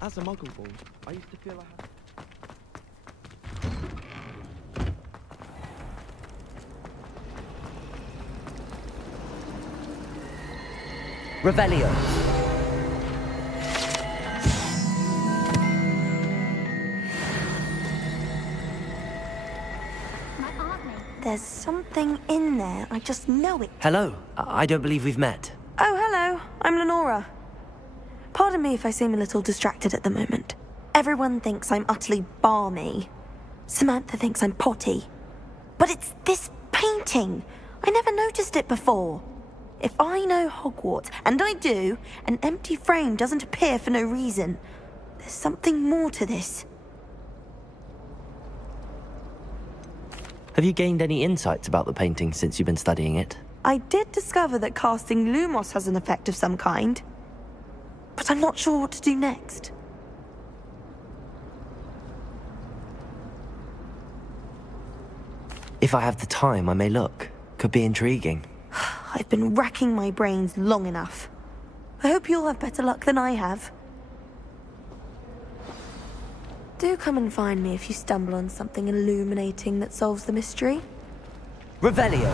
As a muggle boy, I used to feel I had... Revelio. There's something in there. I just know it. Hello. I don't believe we've met. Oh, hello. I'm Lenora. Pardon me if I seem a little distracted at the moment. Everyone thinks I'm utterly balmy. Samantha thinks I'm potty. But it's this painting. I never noticed it before. If I know Hogwarts, and I do, an empty frame doesn't appear for no reason. There's something more to this. Have you gained any insights about the painting since you've been studying it? I did discover that casting Lumos has an effect of some kind. But I'm not sure what to do next. If I have the time, I may look. Could be intriguing. I've been racking my brains long enough. I hope you'll have better luck than I have. Do come and find me if you stumble on something illuminating that solves the mystery. Revelio.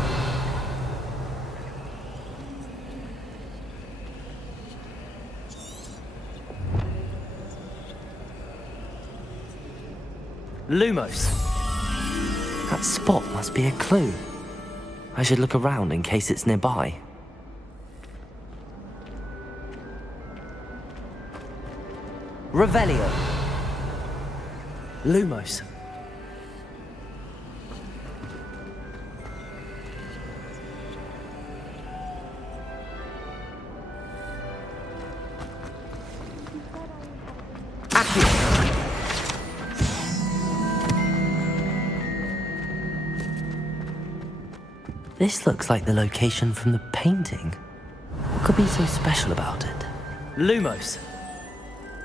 Lumos. That spot must be a clue. I should look around in case it's nearby. Revelio. Lumos. This looks like the location from the painting. What could be so special about it? Lumos.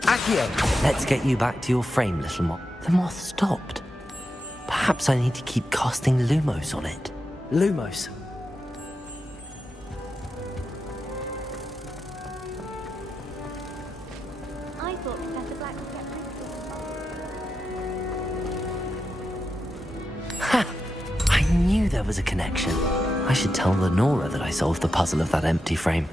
Accio. Let's get you back to your frame, little moth. The moth stopped. Perhaps I need to keep casting Lumos on it. Lumos. I thought Professor Black would get rid Ha! I knew there was a connection. I should tell Lenora that I solved the puzzle of that empty frame.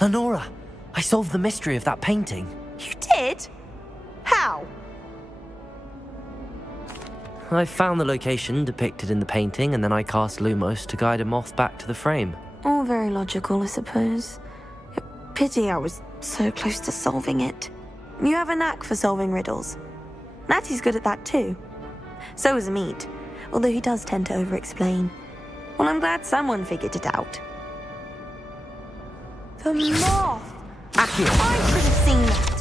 Lenora, I solved the mystery of that painting. You did? How? I found the location depicted in the painting, and then I cast Lumos to guide a moth back to the frame. All very logical, I suppose. Pity I was so close to solving it. You have a knack for solving riddles. Natty's good at that too. So is Amit, although he does tend to over-explain. Well, I'm glad someone figured it out. The moth! Accio. I should have seen that!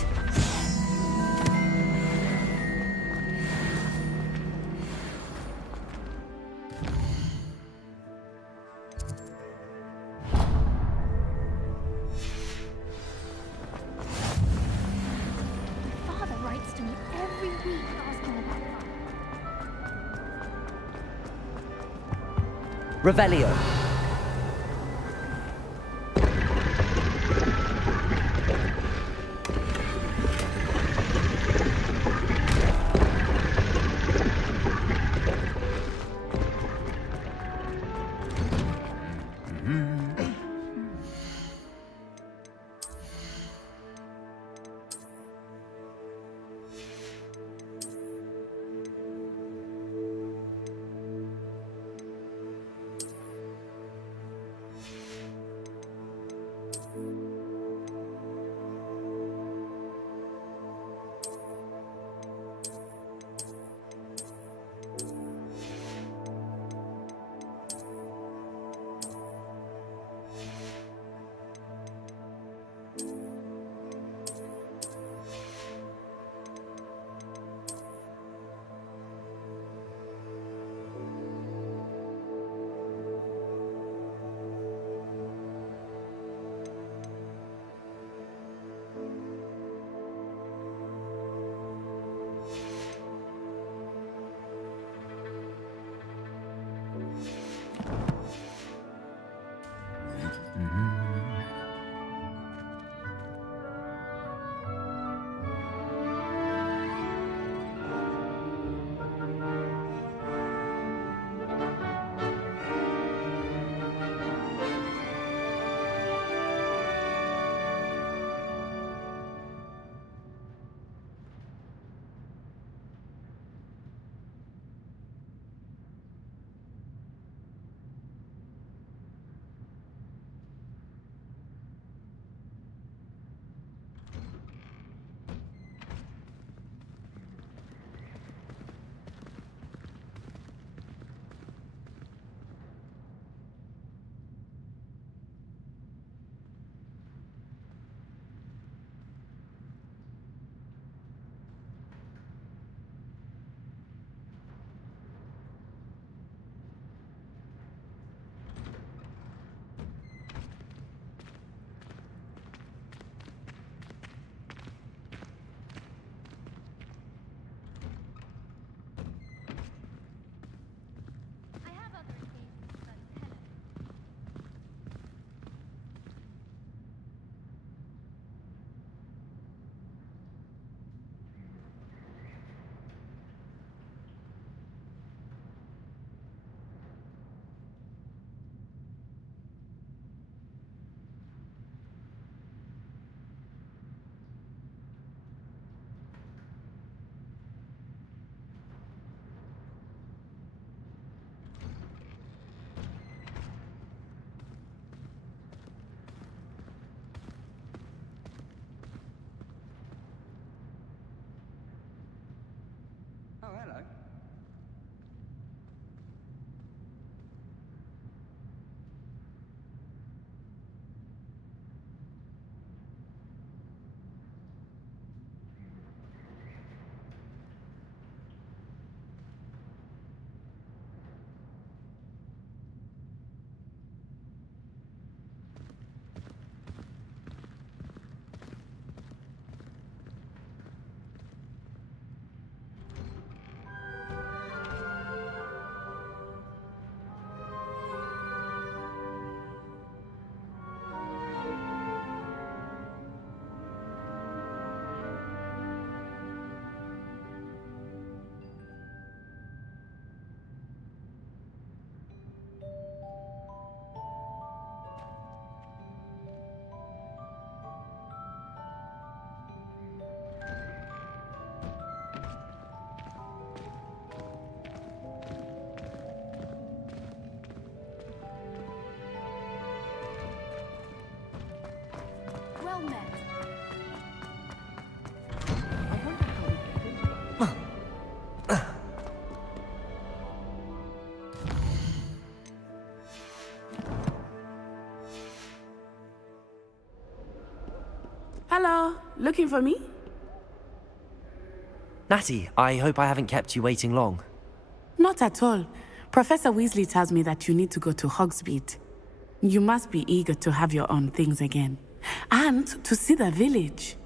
Father writes to me every week asking about life. Revelio. Well met. Hello, looking for me? Natty, I hope I haven't kept you waiting long. Not at all. Professor Weasley tells me that you need to go to Hogsmeade. You must be eager to have your own things again. And to see the village.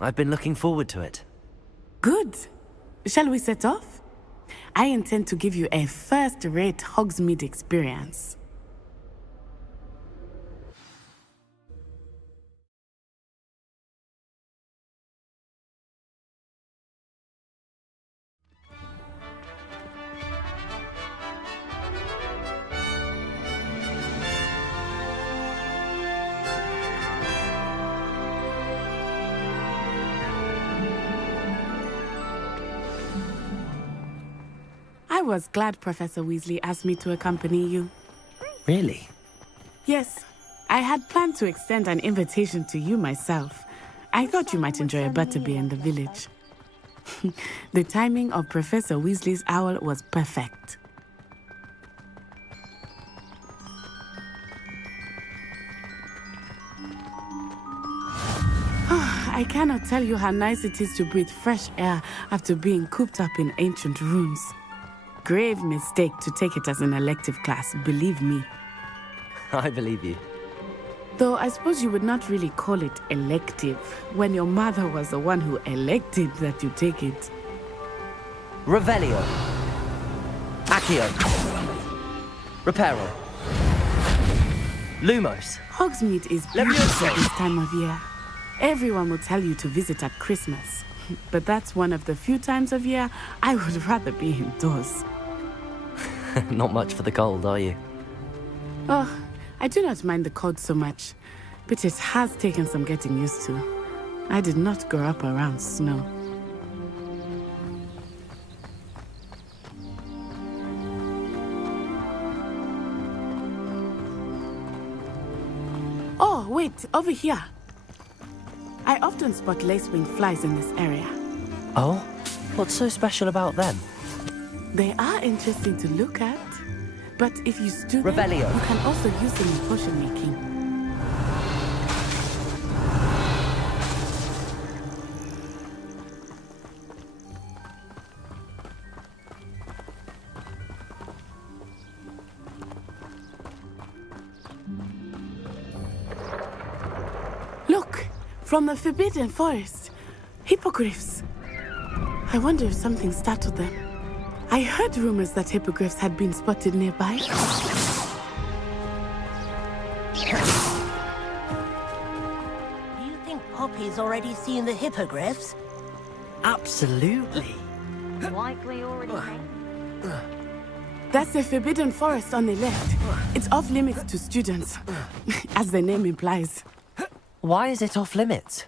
I've been looking forward to it. Good. Shall we set off? I intend to give you a first-rate Hogsmeade experience. I was glad Professor Weasley asked me to accompany you. Really? Yes, I had planned to extend an invitation to you myself. I thought you might enjoy a butterbeer in the village. The timing of Professor Weasley's owl was perfect. I cannot tell you how nice it is to breathe fresh air after being cooped up in ancient rooms. Grave mistake to take it as an elective class, believe me. I believe you. Though I suppose you would not really call it elective when your mother was the one who elected that you take it. Revelio. Accio. Reparo. Lumos. Hogsmeade is beautiful this time of year. Everyone will tell you to visit at Christmas. But that's one of the few times of year I would rather be indoors. Not much for the cold, are you? Oh, I do not mind the cold so much, but it has taken some getting used to. I did not grow up around snow. Oh, wait, over here. I often spot lacewing flies in this area. Oh? What's so special about them? They are interesting to look at, but if you stew them, Revelio. you can also use them in potion making. Look, from the Forbidden Forest, hippogriffs. I wonder if something startled them. I heard rumors that hippogriffs had been spotted nearby. Do you think Poppy's already seen the hippogriffs? Absolutely. Likely already seen. That's the Forbidden Forest on the left. It's off limits to students, as the name implies. Why is it off limits?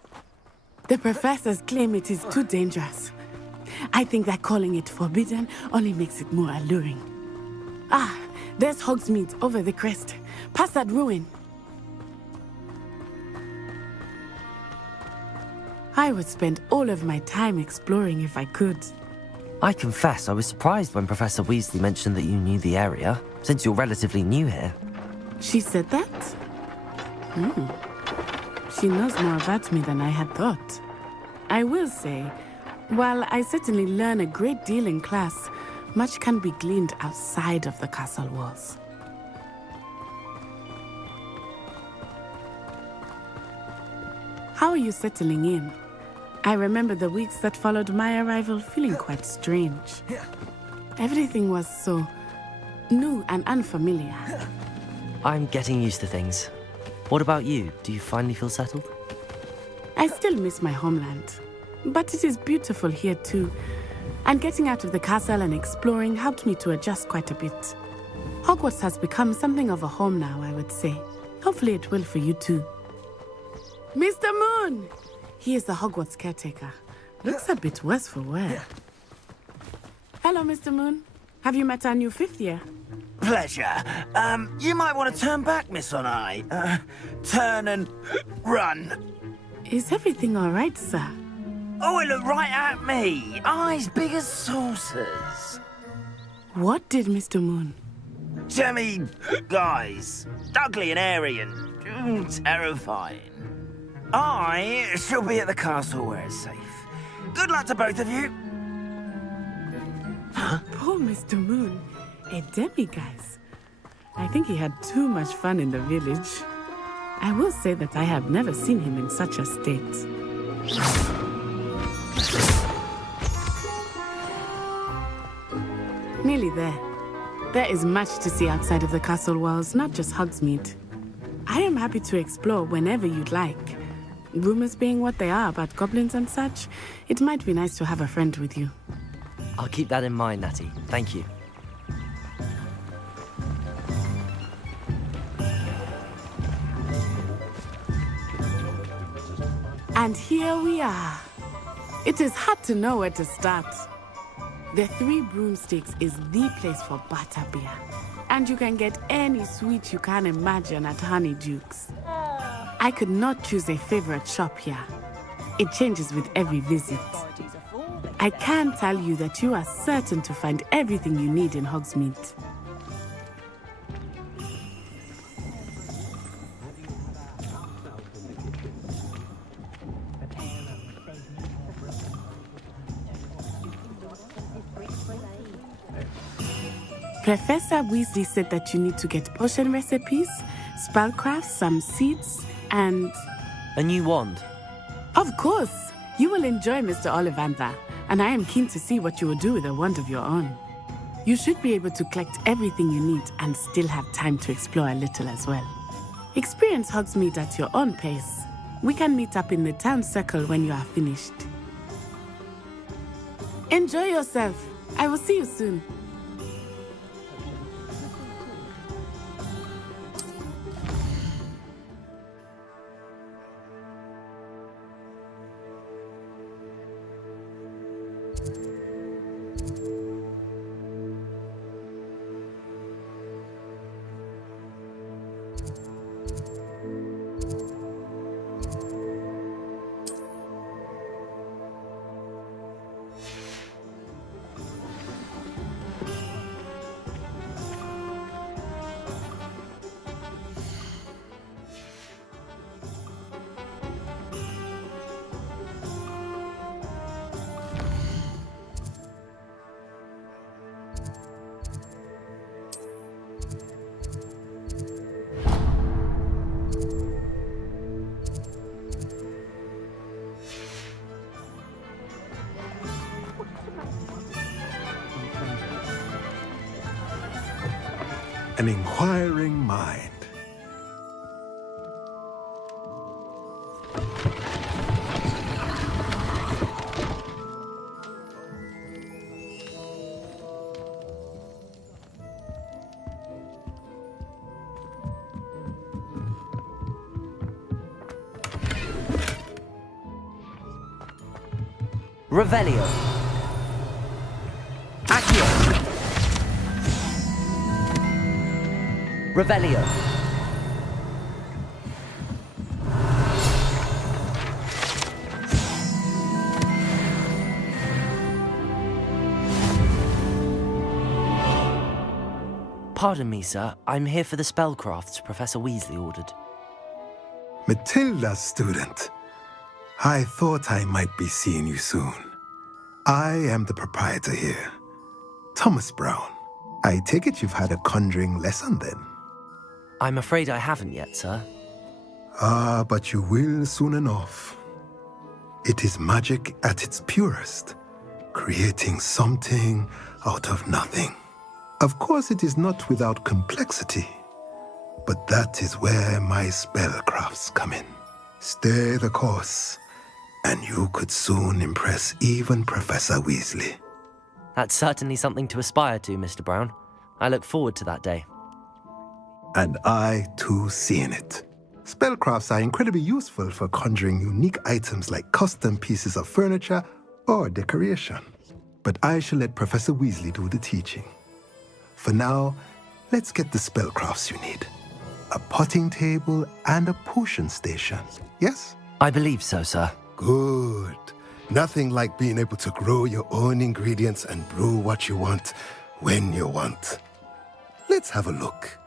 The professors claim it is too dangerous. I think that calling it forbidden only makes it more alluring. Ah, there's Hogsmeade over the crest. Past that ruin. I would spend all of my time exploring if I could. I confess I was surprised when Professor Weasley mentioned that you knew the area, since you're relatively new here. She said that? She knows more about me than I had thought. I will say, while I certainly learn a great deal in class, much can be gleaned outside of the castle walls. How are you settling in? I remember the weeks that followed my arrival feeling quite strange. Everything was so new and unfamiliar. I'm getting used to things. What about you? Do you finally feel settled? I still miss my homeland, but it is beautiful here too. And getting out of the castle and exploring helped me to adjust quite a bit. Hogwarts has become something of a home now, I would say. Hopefully it will for you too. Mr. Moon! He is the Hogwarts caretaker. Looks a bit worse for wear. Hello, Mr. Moon. Have you met our new fifth year? Pleasure. You might want to turn back, Miss Onai. Turn and run. Is everything all right, sir? Oh, it looked right at me. Eyes big as saucers. What did Mr. Moon? Jemmy, guys, ugly and airy and terrifying. I shall be at the castle where it's safe. Good luck to both of you. Poor Mr. Moon. A demiguise. I think he had too much fun in the village. I will say that I have never seen him in such a state. Nearly there. There is much to see outside of the castle walls, not just Hogsmeade. I am happy to explore whenever you'd like. Rumors being what they are about goblins and such, it might be nice to have a friend with you. I'll keep that in mind, Natty. Thank you. And here we are. It is hard to know where to start. The Three Broomsticks is the place for butterbeer. And you can get any sweet you can imagine at Honeyduke's. I could not choose a favorite shop here. It changes with every visit. I can tell you that you are certain to find everything you need in Hogsmeade. Professor Weasley said that you need to get potion recipes, spellcraft, some seeds, and... A new wand? Of course! You will enjoy Mr. Ollivander, and I am keen to see what you will do with a wand of your own. You should be able to collect everything you need and still have time to explore a little as well. Experience Hogsmeade at your own pace. We can meet up in the town circle when you are finished. Enjoy yourself. I will see you soon. An inquiring mind. Revelio. Accio. Revelio. Pardon me, sir. I'm here for the spellcrafts Professor Weasley ordered. Matilda, student. I thought I might be seeing you soon. I am the proprietor here, Thomas Brown. I take it you've had a conjuring lesson then? I'm afraid I haven't yet, sir. Ah, but you will soon enough. It is magic at its purest, creating something out of nothing. Of course, it is not without complexity, but that is where my spellcrafts come in. Stay the course, and you could soon impress even Professor Weasley. That's certainly something to aspire to, Mr. Brown. I look forward to that day. And I, too, seeing it. Spellcrafts are incredibly useful for conjuring unique items like custom pieces of furniture or decoration. But I shall let Professor Weasley do the teaching. For now, let's get the spellcrafts you need. A potting table and a potion station, yes? I believe so, sir. Good. Nothing like being able to grow your own ingredients and brew what you want when you want. Let's have a look.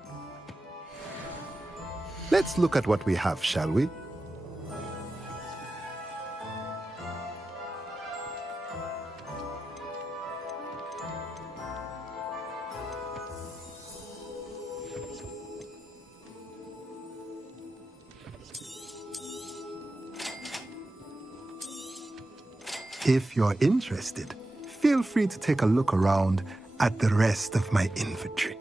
Let's look at what we have, shall we? If you're interested, feel free to take a look around at the rest of my inventory.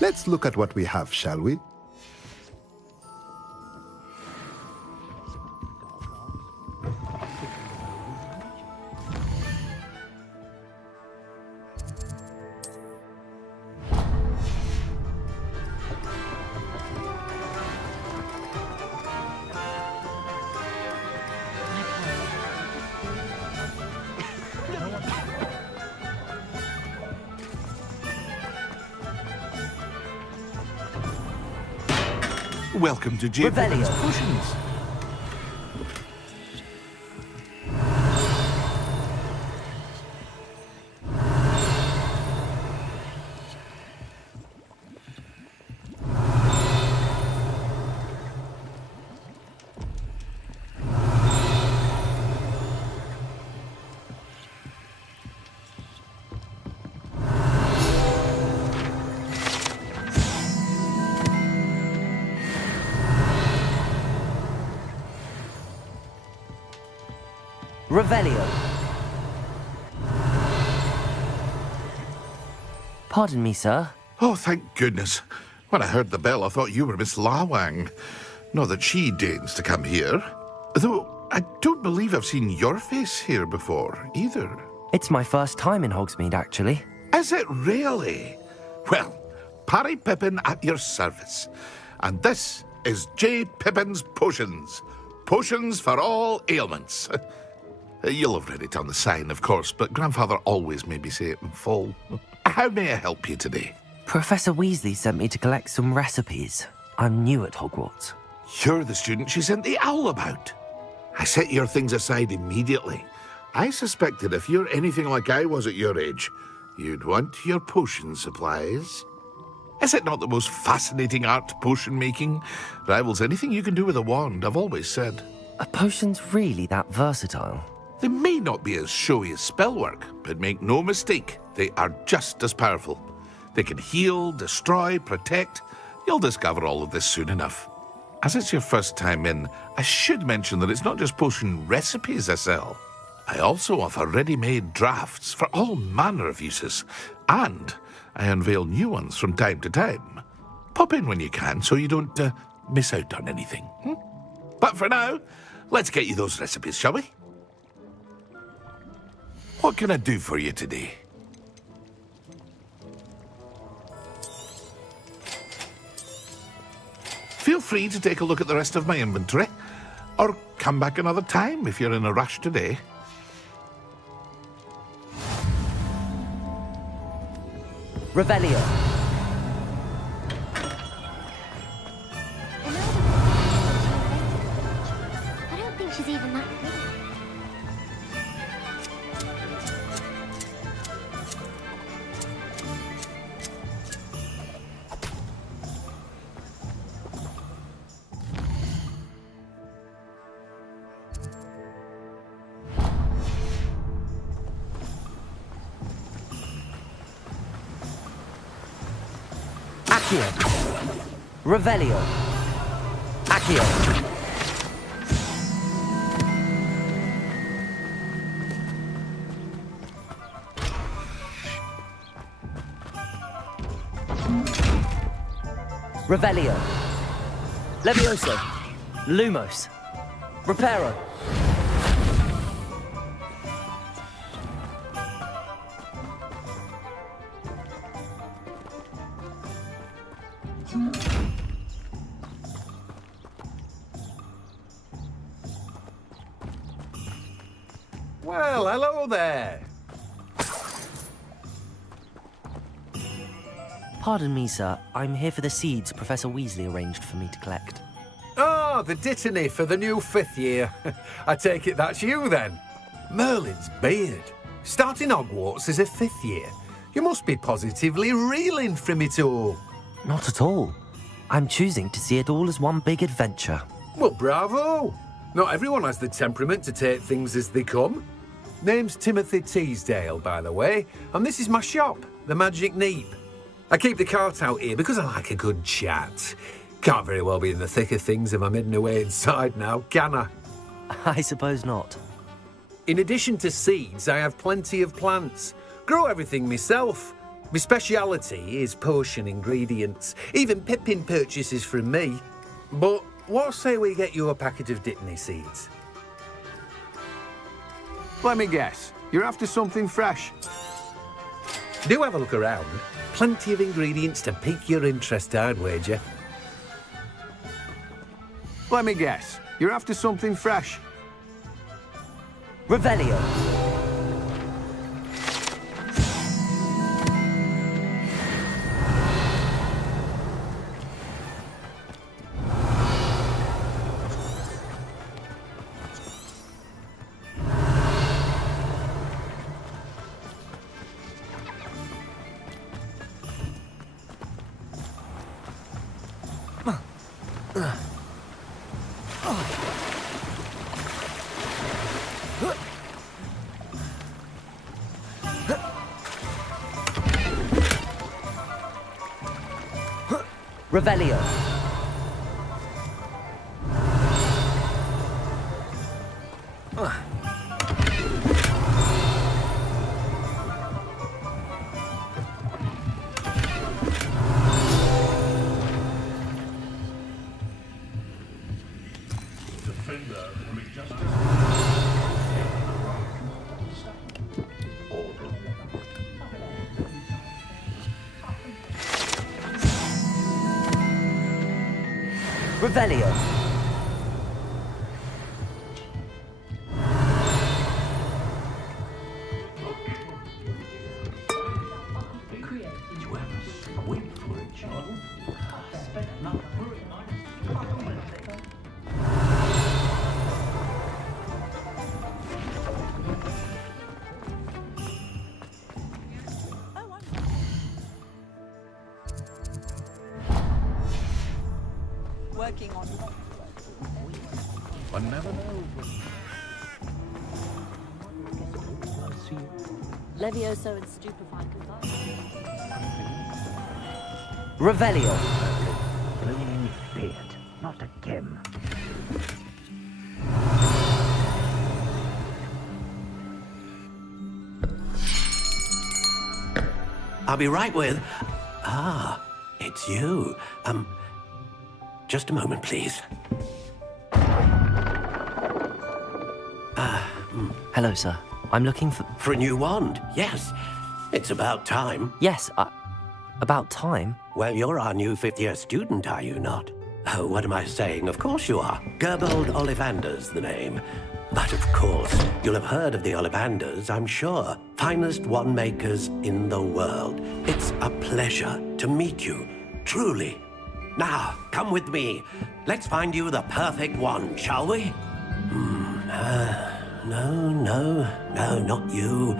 Let's look at what we have, shall we? Welcome to J. Pippin's Potions. Revelio. Pardon me, sir. Oh, thank goodness. When I heard the bell, I thought you were Miss Lawang. Not that she deigns to come here. Though I don't believe I've seen your face here before, either. It's my first time in Hogsmeade, actually. Is it really? Well, Parry Pippin at your service. And this is J. Pippin's Potions. Potions for all ailments. You'll have read it on the sign, of course, but Grandfather always made me say it in full. How may I help you today? Professor Weasley sent me to collect some recipes. I'm new at Hogwarts. You're the student she sent the owl about. I set your things aside immediately. I suspected if you're anything like I was at your age, you'd want your potion supplies. Is it not the most fascinating art, potion making? Rivals anything you can do with a wand, I've always said. Are potions really that versatile? They may not be as showy as spellwork, but make no mistake, they are just as powerful. They can heal, destroy, protect. You'll discover all of this soon enough. As it's your first time in, I should mention that it's not just potion recipes I sell. I also offer ready-made drafts for all manner of uses, and I unveil new ones from time to time. Pop in when you can so you don't miss out on anything. But for now, let's get you those recipes, shall we? What can I do for you today? Feel free to take a look at the rest of my inventory, or come back another time if you're in a rush today. Revelio. I don't think she's even that pretty. Accio. Revelio. Accio. Revelio. Levioso. Lumos. Reparo. Well, hello there. Pardon me, sir. I'm here for the seeds Professor Weasley arranged for me to collect. Oh, the dittany for the new 5th year. I take it that's you, then. Merlin's beard. Starting Hogwarts as a 5th year. You must be positively reeling from it all. Not at all. I'm choosing to see it all as one big adventure. Well, bravo. Not everyone has the temperament to take things as they come. Name's Timothy Teasdale, by the way, and this is my shop, the Magic Neep. I keep the cart out here because I like a good chat. Can't very well be in the thick of things if I'm hidden away inside now, can I? I suppose not. In addition to seeds, I have plenty of plants. Grow everything myself. My speciality is potion ingredients. Even Pippin purchases from me. But what say we get you a packet of dittany seeds? Let me guess. You're after something fresh. Do have a look around. Plenty of ingredients to pique your interest, I'd wager. Let me guess. You're after something fresh. Revelio. Revelio. Revelio. Working on One never knows. Levioso and stupefying goodbye. Revelio. Flaming beard, not again. I'll be right with... Ah, it's you. Just a moment, please. Hello, sir. I'm looking for... For a new wand, yes. It's about time. Yes, about time. Well, you're our new 5th year student, are you not? Oh, what am I saying? Of course you are. Gerbold Ollivander's the name. But of course, you'll have heard of the Ollivanders, I'm sure. Finest wand makers in the world. It's a pleasure to meet you, truly. Now, come with me. Let's find you the perfect wand, shall we? No, not you.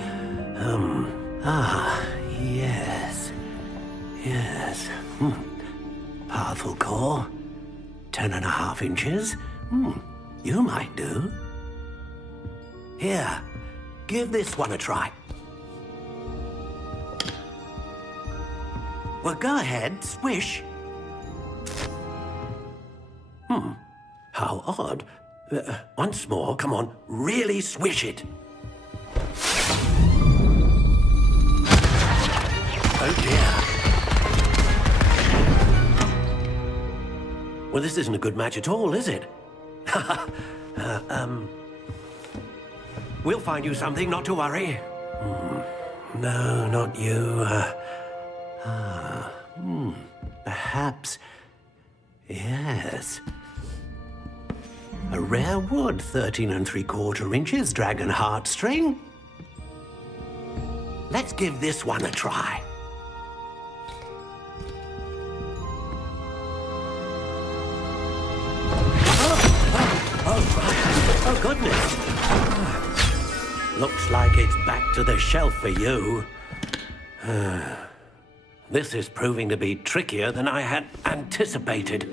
Yes. Powerful core. 10.5 inches. You might do. Here, give this one a try. Well, go ahead, swish. How odd. Once more, come on, really swish it. Oh dear. Well, this isn't a good match at all, is it? We'll find you something, not to worry. No, not you. Perhaps... Yes. A rare wood, 13 3/4 inches, dragon heartstring. Let's give this one a try. Oh, goodness. Looks like it's back to the shelf for you. This is proving to be trickier than I had anticipated.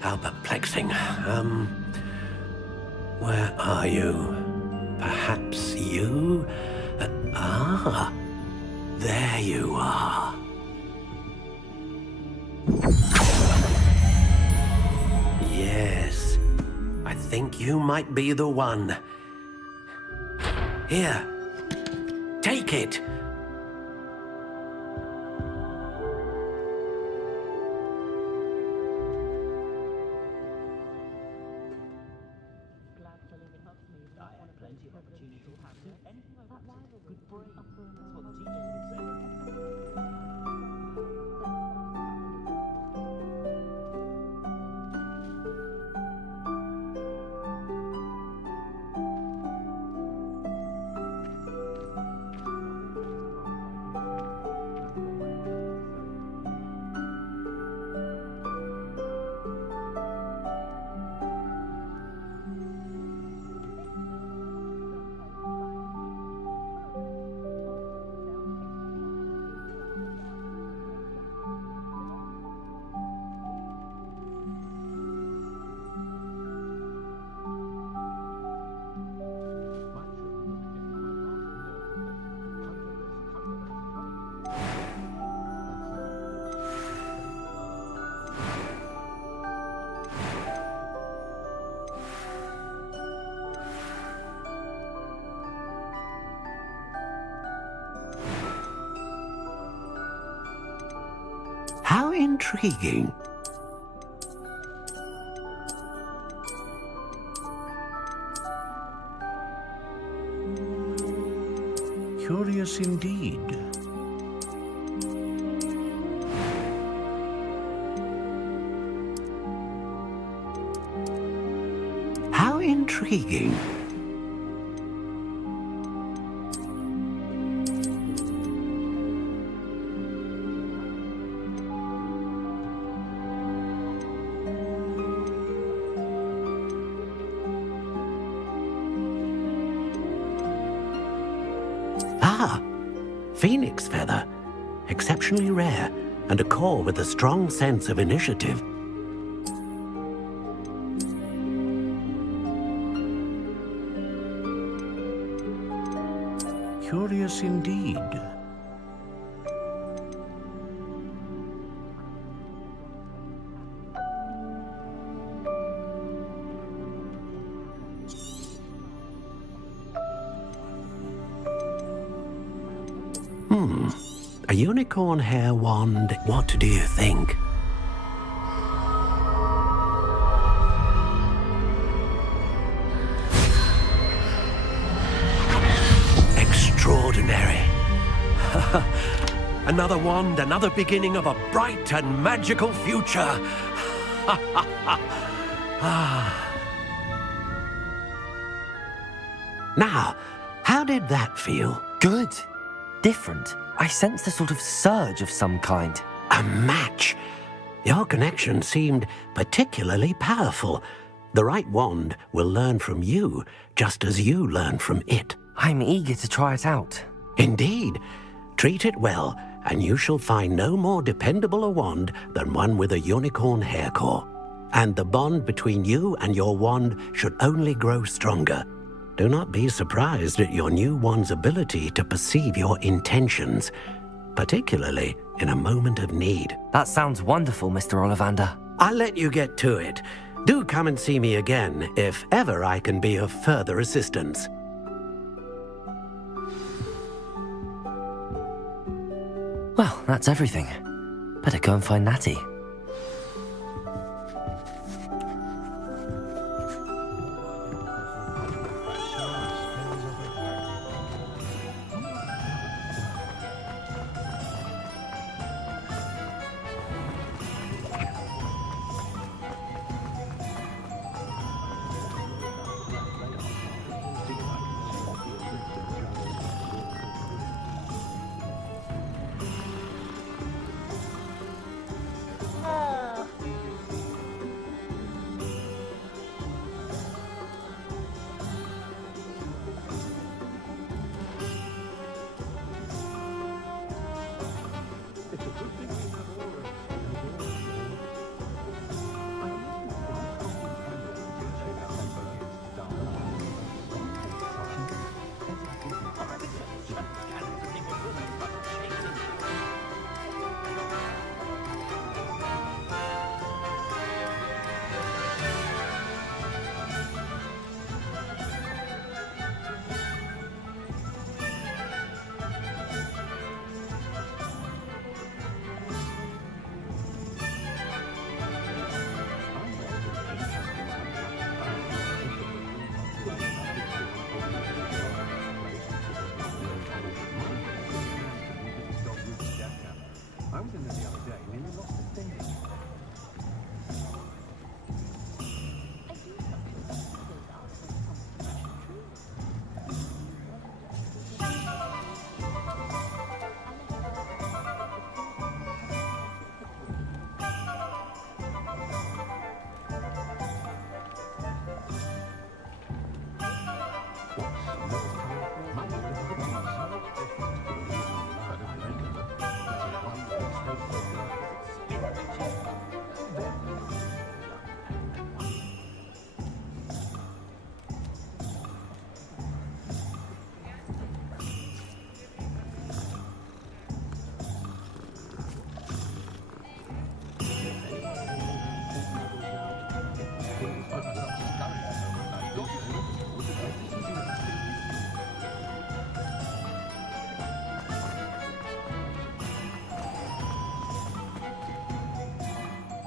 How perplexing. Where are you? Perhaps you? There you are. Yes, I think you might be the one. Here, take it. How intriguing. Curious indeed. How intriguing. Phoenix feather, exceptionally rare, and a core with a strong sense of initiative. Curious indeed. A unicorn hair wand. What do you think? Extraordinary. Another wand, another beginning of a bright and magical future. Now, how did that feel? Good. Different. I sensed a sort of surge of some kind. A match. Your connection seemed particularly powerful. The right wand will learn from you, just as you learn from it. I'm eager to try it out. Indeed. Treat it well, and you shall find no more dependable a wand than one with a unicorn hair core. And the bond between you and your wand should only grow stronger. Do not be surprised at your new wand's ability to perceive your intentions, particularly in a moment of need. That sounds wonderful, Mr. Ollivander. I'll let you get to it. Do come and see me again if ever I can be of further assistance. Well, that's everything. Better go and find Natty.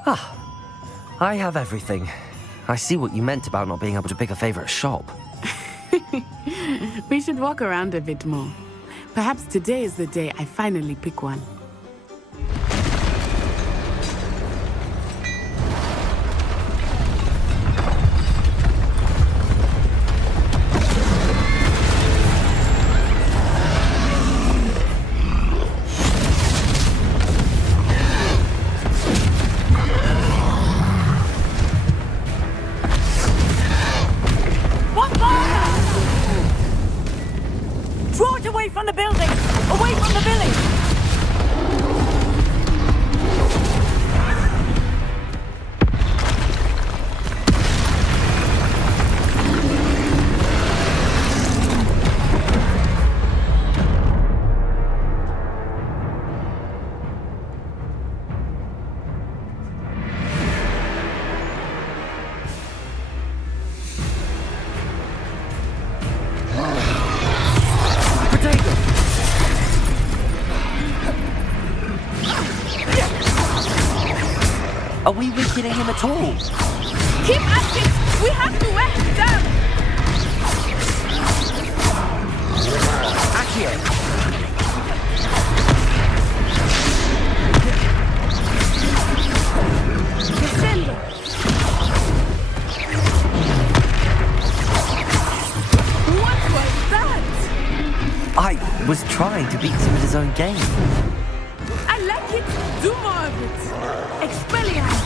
I have everything. I see what you meant about not being able to pick a favorite shop. We should walk around a bit more. Perhaps today is the day I finally pick one. Draw it away from the building! Away from the village! Are we weakening him at all? Keep at it! We have to wear him down! Accio! Descendo! What was that? I was trying to beat him at his own game. I like it! Do more of it! Expelliarmus!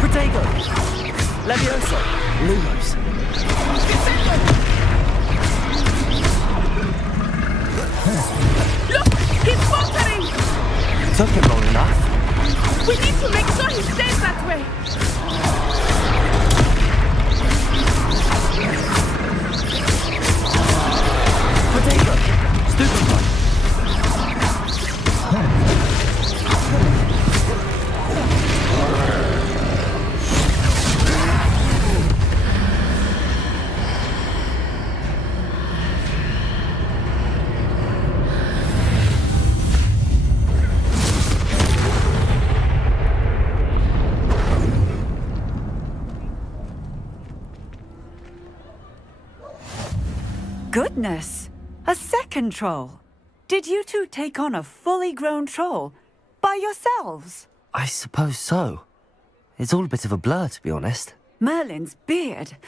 Protego! Levioso! Lumos! Look! He's faltering! Took him long enough. We need to make sure he stays that way! Protego! Stupefy! Goodness! A second troll! Did you two take on a fully grown troll? By yourselves? I suppose so. It's all a bit of a blur, to be honest. Merlin's beard.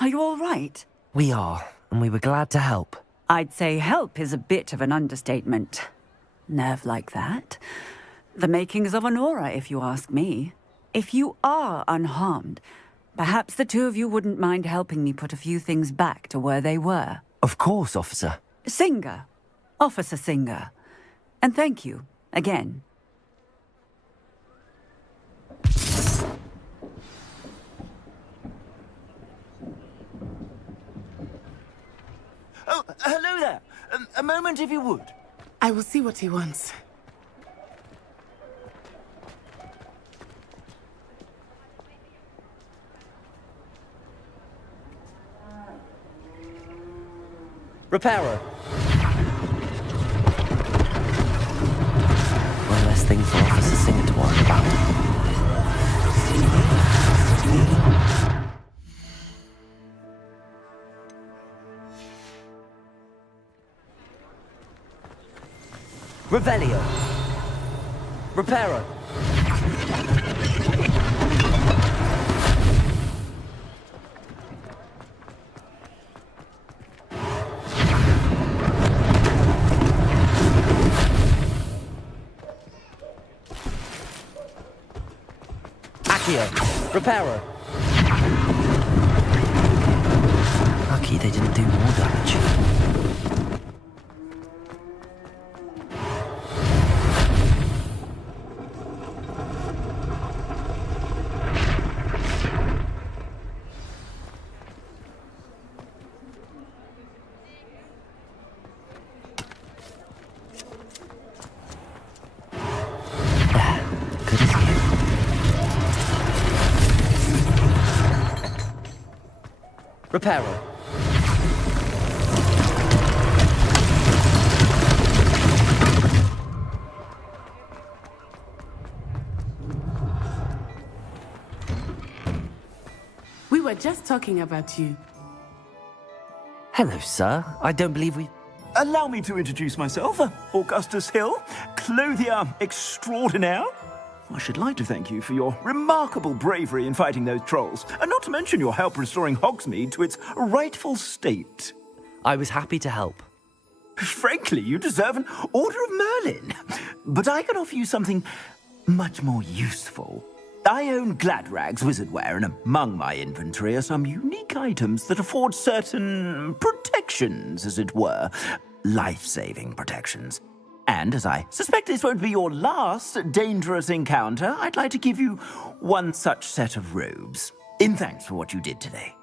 Are you all right? We are, and we were glad to help. I'd say help is a bit of an understatement. Nerve like that. The makings of an aura, if you ask me. If you are unharmed, perhaps the two of you wouldn't mind helping me put a few things back to where they were. Of course, officer. Singer. Officer Singer. And thank you, again. Oh, hello there. A moment, if you would. I will see what he wants. Repairer. One less thing for Officer Singer to worry about. Revelio. Repairer. Repairer. Lucky they didn't do more damage. Reparo. We were just talking about you. Hello, sir. I don't believe we... Allow me to introduce myself, Augustus Hill, clothier extraordinaire. I should like to thank you for your remarkable bravery in fighting those trolls, and not to mention your help restoring Hogsmeade to its rightful state. I was happy to help. Frankly, you deserve an Order of Merlin. But I can offer you something much more useful. I own Gladrag's wizardware, and among my inventory are some unique items that afford certain protections, as it were. Life-saving protections. And as I suspect this won't be your last dangerous encounter, I'd like to give you one such set of robes, in thanks for what you did today.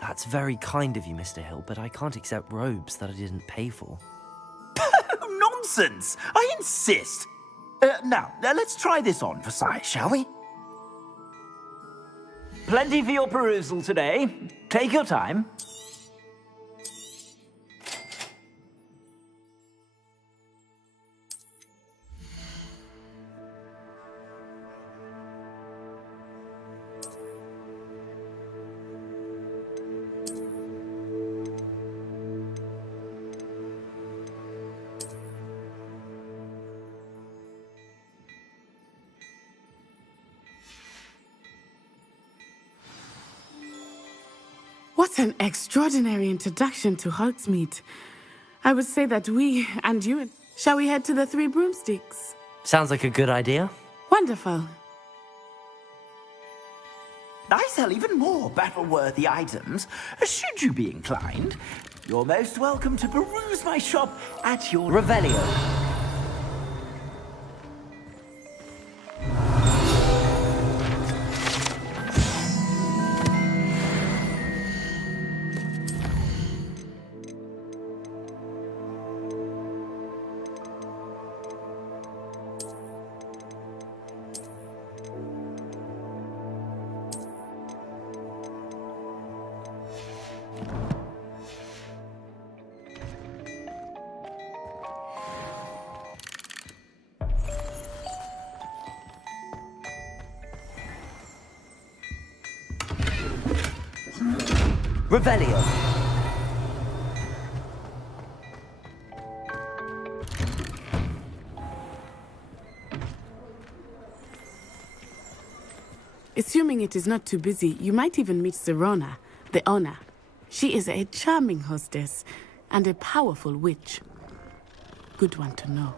That's very kind of you, Mr. Hill, but I can't accept robes that I didn't pay for. Nonsense! I insist! Now, let's try this on for size, shall we? Plenty for your perusal today. Take your time. What an extraordinary introduction to Hogsmeade. I would say that we and you... Shall we head to the Three Broomsticks? Sounds like a good idea. Wonderful. I sell even more battle-worthy items, should you be inclined. You're most welcome to peruse my shop at your... Revelio. Revelio. Assuming it is not too busy, you might even meet Serona, the owner. She is a charming hostess and a powerful witch. Good one to know.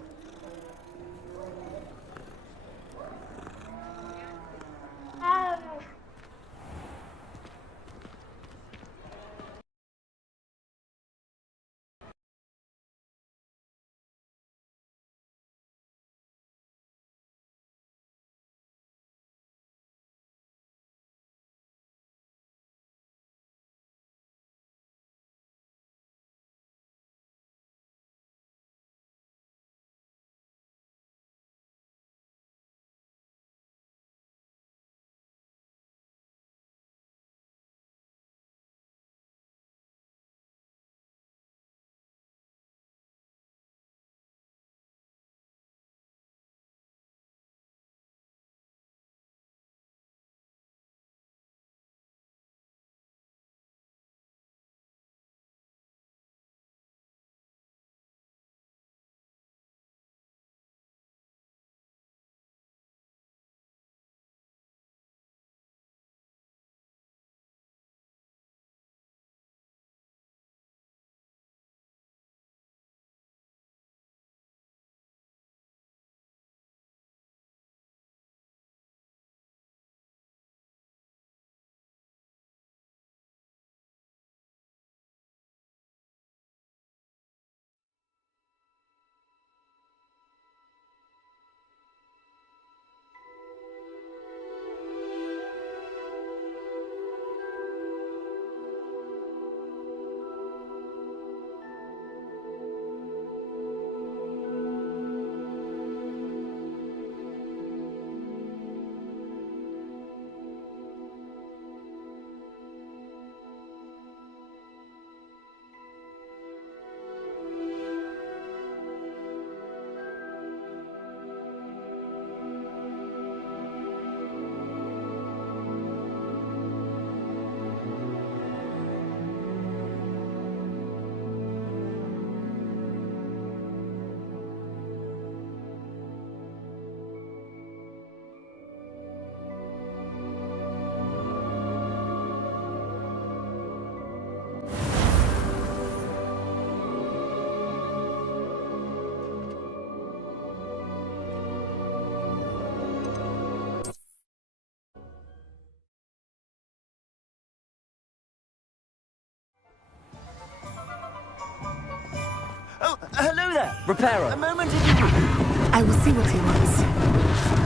There! Repairer! A moment if you will. I will see what he wants.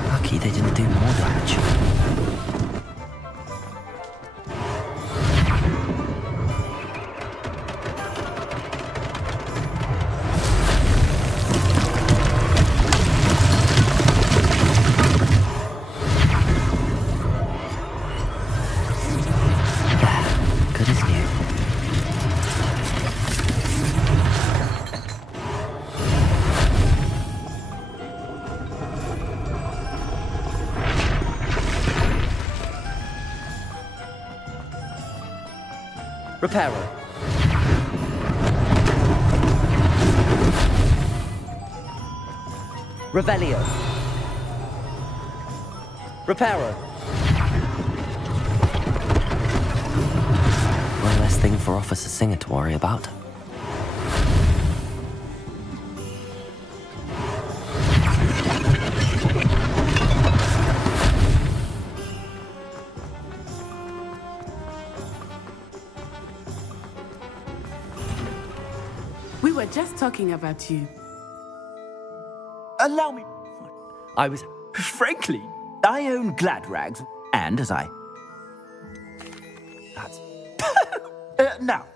Lucky they didn't do more damage. Good as new. Repairer. Revelio. Repairer. One less thing for Officer Singer to worry about. We were just talking about you. Allow me. I was... Frankly, I own Gladrags, and as I... That's... Now.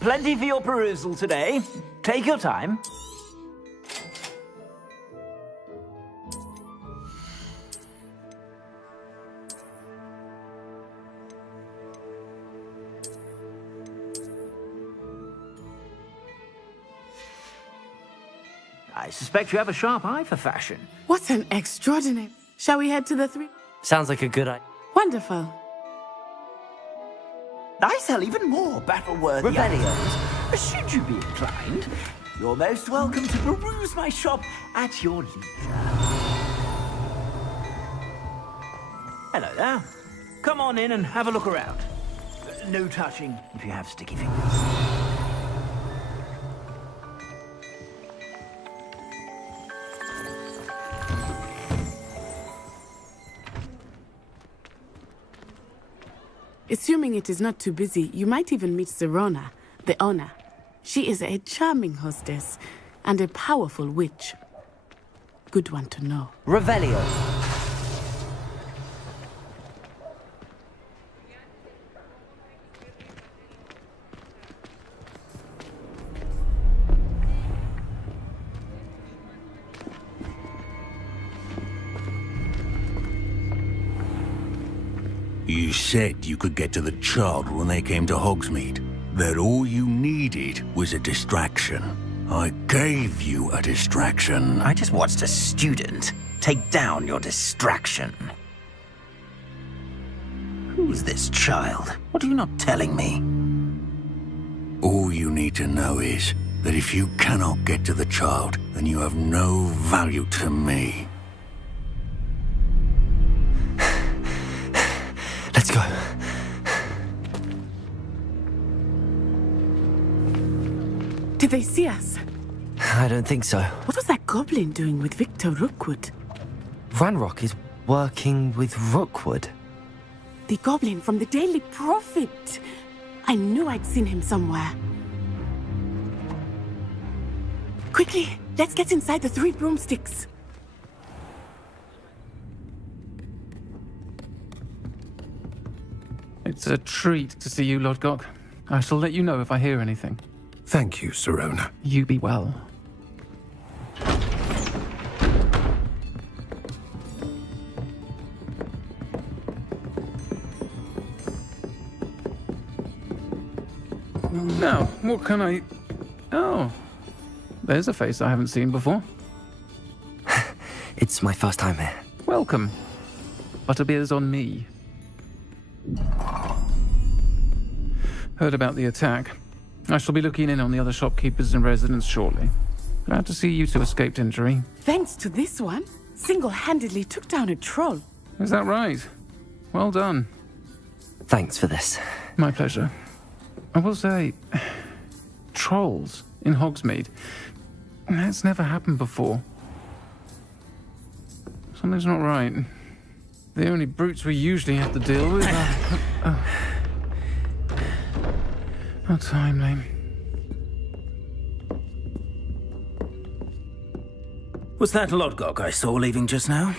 Plenty for your perusal today. Take your time. I suspect you have a sharp eye for fashion. What an extraordinary... Shall we head to the three? Sounds like a good idea. Wonderful. I sell even more battle-worthy Revelio. items. Should you be inclined, you're most welcome to peruse my shop at your leisure. Hello there. Come on in and have a look around. No touching if you have sticky fingers. Assuming it is not too busy, you might even meet Serona, the owner. She is a charming hostess and a powerful witch. Good one to know. Revelio. You said you could get to the child when they came to Hogsmeade. That all you needed was a distraction. I gave you a distraction. I just watched a student take down your distraction. Who's this child? What are you not telling me? All you need to know is that if you cannot get to the child, then you have no value to me. Let's go. Did they see us? I don't think so. What was that goblin doing with Victor Rookwood? Ranrock is working with Rookwood. The goblin from the Daily Prophet. I knew I'd seen him somewhere. Quickly, let's get inside the three broomsticks. It's a treat to see you, Lodgok. I shall let you know if I hear anything. Thank you, Serona. You be well. Now, what can I... Oh, there's a face I haven't seen before. It's my first time here. Welcome. Butterbeer's on me. Heard about the attack. I shall be looking in on the other shopkeepers and residents shortly. Glad to see you two escaped injury. Thanks to this one, single-handedly took down a troll. Is that right? Well done. Thanks for this. My pleasure. I will say, trolls in Hogsmeade. That's never happened before. Something's not right. The only brutes we usually have to deal with are... How timely. Was that Lodgok I saw leaving just now?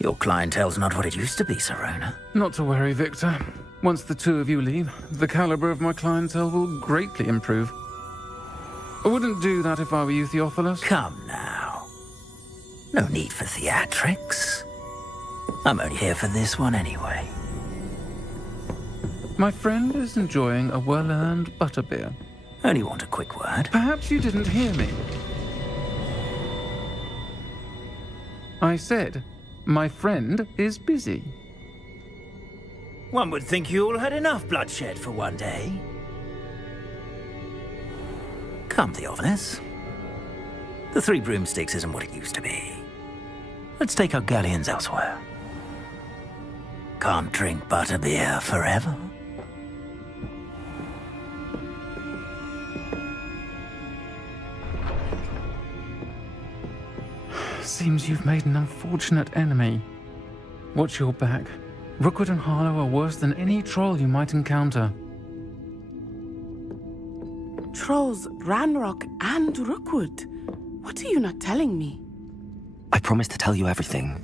Your clientele's not what it used to be, Serona. Not to worry, Victor. Once the two of you leave, the caliber of my clientele will greatly improve. I wouldn't do that if I were you, Theophilus. Come now. No need for theatrics. I'm only here for this one anyway. My friend is enjoying a well-earned butterbeer. Only want a quick word. Perhaps you didn't hear me. I said, my friend is busy. One would think you all had enough bloodshed for one day. Come, Theophilus. The Three Broomsticks isn't what it used to be. Let's take our galleons elsewhere. Can't drink butterbeer forever. Seems you've made an unfortunate enemy. Watch your back. Rookwood and Harlow are worse than any troll you might encounter. Trolls, Ranrock, and Rookwood. What are you not telling me? I promised to tell you everything,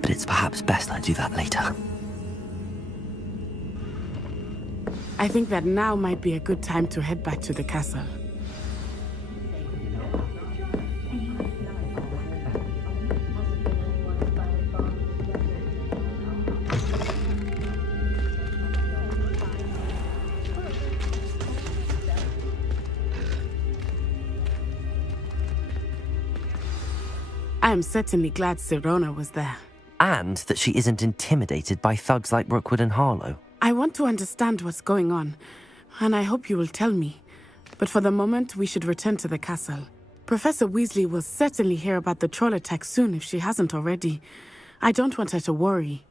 but it's perhaps best I do that later. I think that now might be a good time to head back to the castle. I am certainly glad Serona was there. And that she isn't intimidated by thugs like Rookwood and Harlow. I want to understand what's going on, and I hope you will tell me. But for the moment, we should return to the castle. Professor Weasley will certainly hear about the troll attack soon if she hasn't already. I don't want her to worry.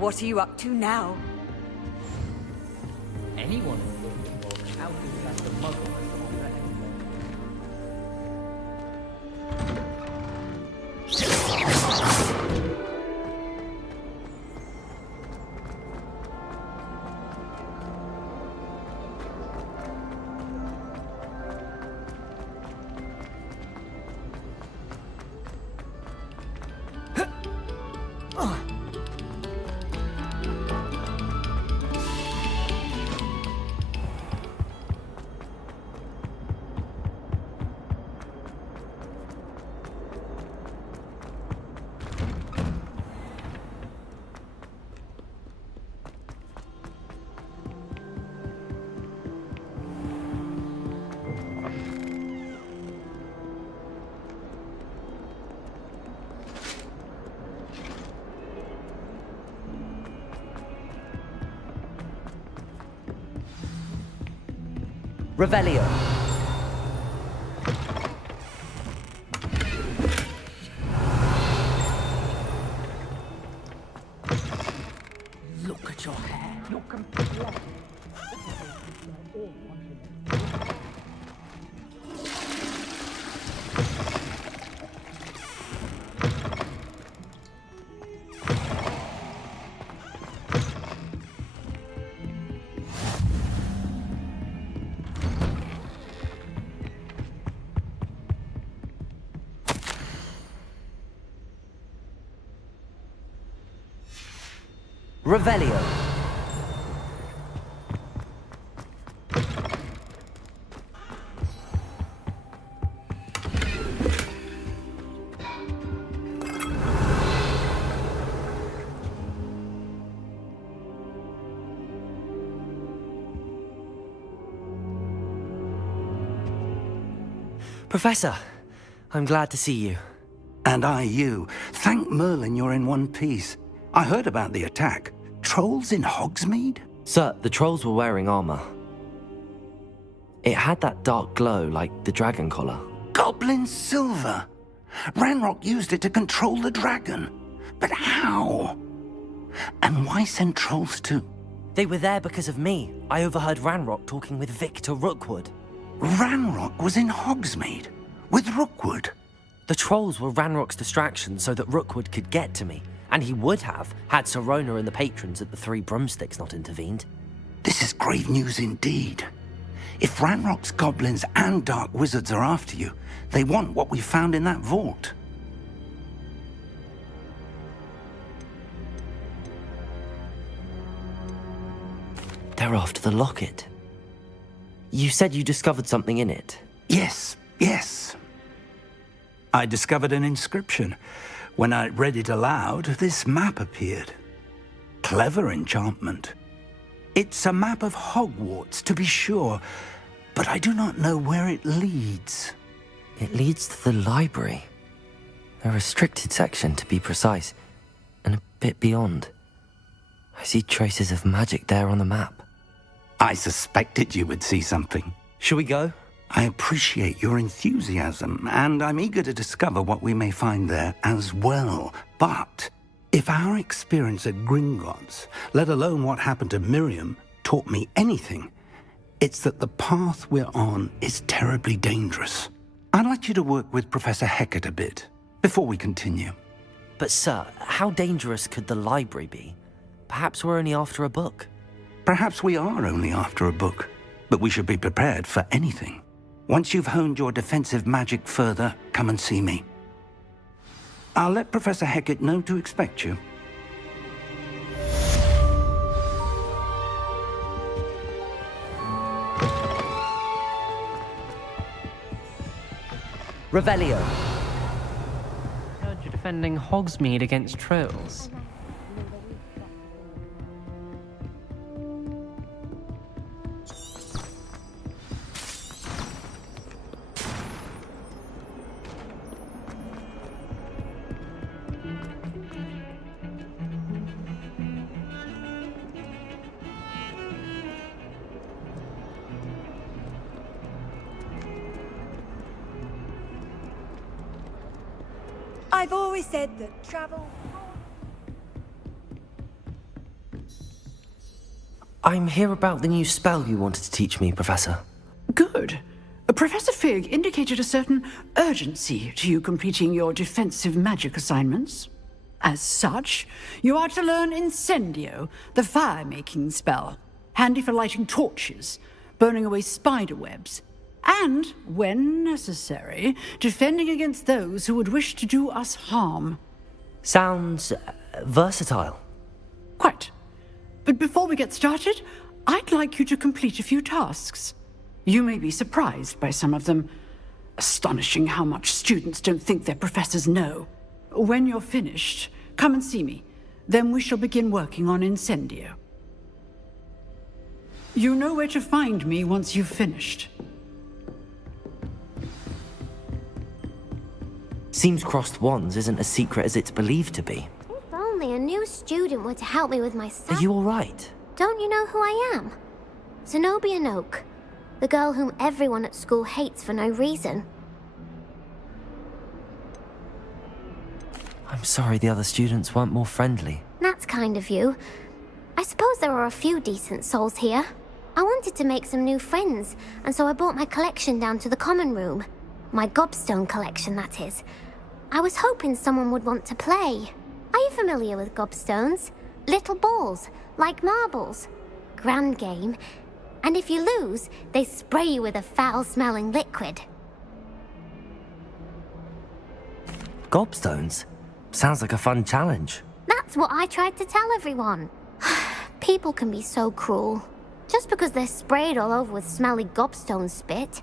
What are you up to now? Anyone who will how to that the muggle has Revelio. Look at your hair. You're completely right. Revelio. Professor, I'm glad to see you. And I you. Thank Merlin you're in one piece. I heard about the attack. Trolls in Hogsmeade? Sir, the trolls were wearing armor. It had that dark glow like the dragon collar. Goblin silver! Ranrock used it to control the dragon. But how? And why send trolls too? They were there because of me. I overheard Ranrock talking with Victor Rookwood. Ranrock was in Hogsmeade? With Rookwood? The trolls were Ranrock's distraction so that Rookwood could get to me. And he would have, had Sirona and the patrons at the Three Broomsticks not intervened. This is grave news indeed. If Ranrock's goblins and dark wizards are after you, they want what we found in that vault. They're after the locket. You said you discovered something in it. Yes. I discovered an inscription. When I read it aloud, this map appeared. Clever enchantment. It's a map of Hogwarts, to be sure, but I do not know where it leads. It leads to the library. A restricted section, to be precise, and a bit beyond. I see traces of magic there on the map. I suspected you would see something. Shall we go? I appreciate your enthusiasm, and I'm eager to discover what we may find there as well. But if our experience at Gringotts, let alone what happened to Miriam, taught me anything, it's that the path we're on is terribly dangerous. I'd like you to work with Professor Hecat a bit before we continue. But sir, how dangerous could the library be? Perhaps we're only after a book. Perhaps we are only after a book, but we should be prepared for anything. Once you've honed your defensive magic further, come and see me. I'll let Professor Hecat know to expect you. Revelio. Heard you're defending Hogsmeade against trolls. I've always said that travel... I'm here about the new spell you wanted to teach me, Professor. Good. Professor Fig indicated a certain urgency to you completing your defensive magic assignments. As such, you are to learn Incendio, the fire-making spell, handy for lighting torches, burning away spider webs, and, when necessary, defending against those who would wish to do us harm. Sounds versatile. Quite. But before we get started, I'd like you to complete a few tasks. You may be surprised by some of them. Astonishing how much students don't think their professors know. When you're finished, come and see me. Then we shall begin working on Incendio. You know where to find me once you've finished. Seems crossed wands isn't as secret as it's believed to be. If only a new student were to help me with my stuff. Are you all right? Don't you know who I am? Zenobia Noak. The girl whom everyone at school hates for no reason. I'm sorry the other students weren't more friendly. That's kind of you. I suppose there are a few decent souls here. I wanted to make some new friends, and so I brought my collection down to the common room. My gobstone collection, that is. I was hoping someone would want to play. Are you familiar with gobstones? Little balls, like marbles. Grand game. And if you lose, they spray you with a foul-smelling liquid. Gobstones? Sounds like a fun challenge. That's what I tried to tell everyone. People can be so cruel. Just because they're sprayed all over with smelly gobstone spit,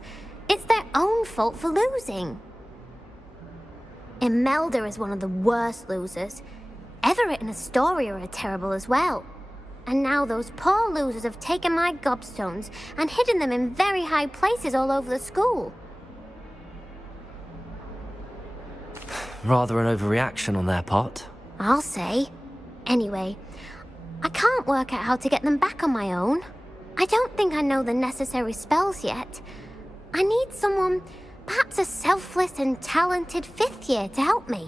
it's their own fault for losing. Imelda is one of the worst losers. Everett and Astoria are terrible as well. And now those poor losers have taken my gobstones and hidden them in very high places all over the school. Rather an overreaction on their part. I'll say. Anyway, I can't work out how to get them back on my own. I don't think I know the necessary spells yet. I need someone, perhaps a selfless and talented 5th year to help me.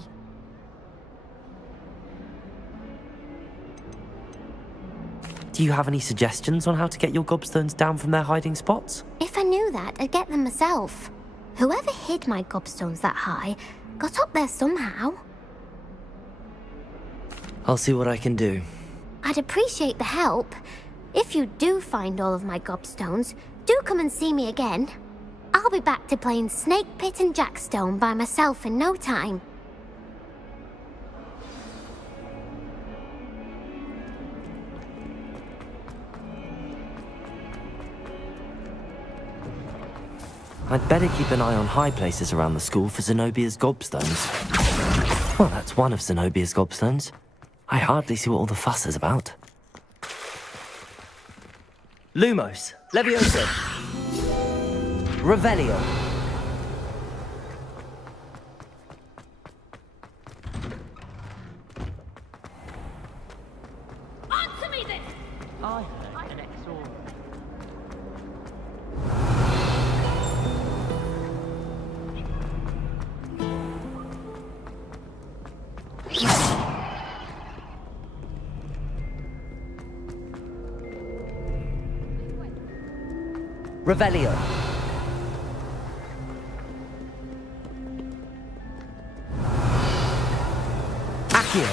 Do you have any suggestions on how to get your gobstones down from their hiding spots? If I knew that, I'd get them myself. Whoever hid my gobstones that high got up there somehow. I'll see what I can do. I'd appreciate the help. If you do find all of my gobstones, do come and see me again. I'll be back to playing Snake Pit and Jackstone by myself in no time. I'd better keep an eye on high places around the school for Zenobia's gobstones. Well, that's one of Zenobia's gobstones. I hardly see what all the fuss is about. Lumos, Leviosa, Revelio. Answer me this! I heard an exor. Revelio. Accio.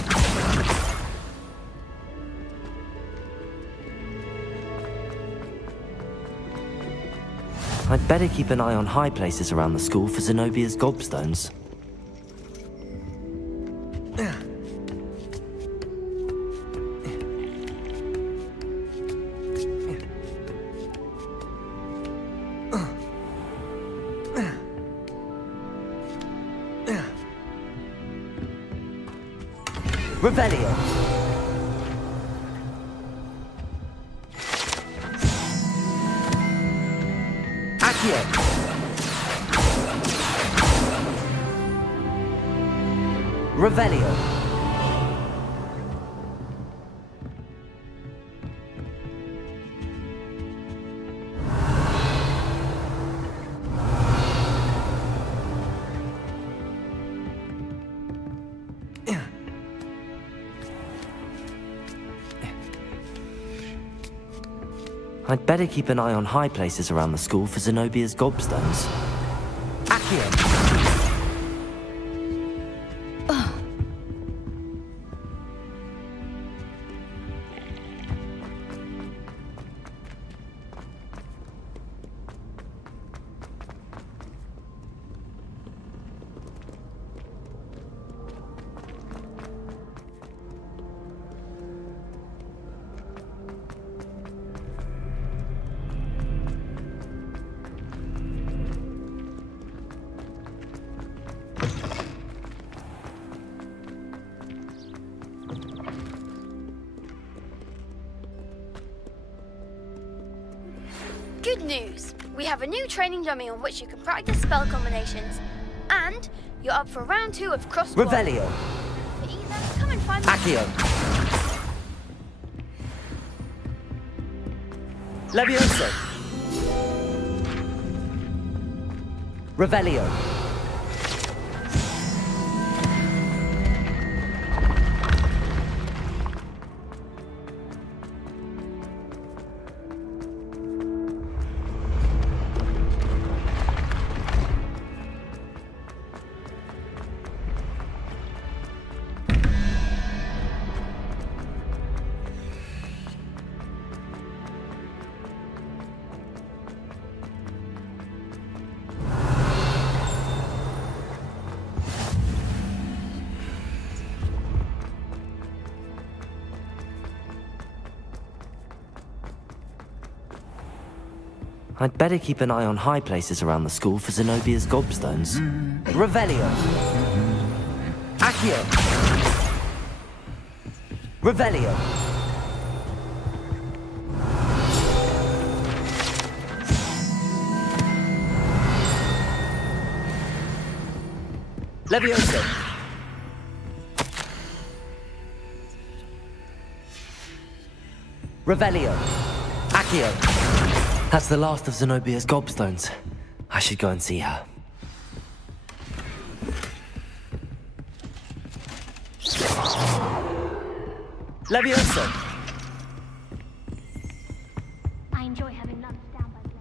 I'd better keep an eye on high places around the school for Zenobia's gobstones. Revelio. Accio. Revelio. I'd better keep an eye on high places around the school for Zenobia's gobstones. Accio. Good news! We have a new training dummy on which you can practice spell combinations. And you're up for round 2 of cross. Revelio. For either, come and find me. Accio. Leviosa. Revelio. I'd better keep an eye on high places around the school for Zenobia's gobstones. Revelio. Accio. Revelio. Levioso. Revelio. Accio. That's the last of Zenobia's gobstones. I should go and see her. Levioso! I enjoy having lunch down by Blake.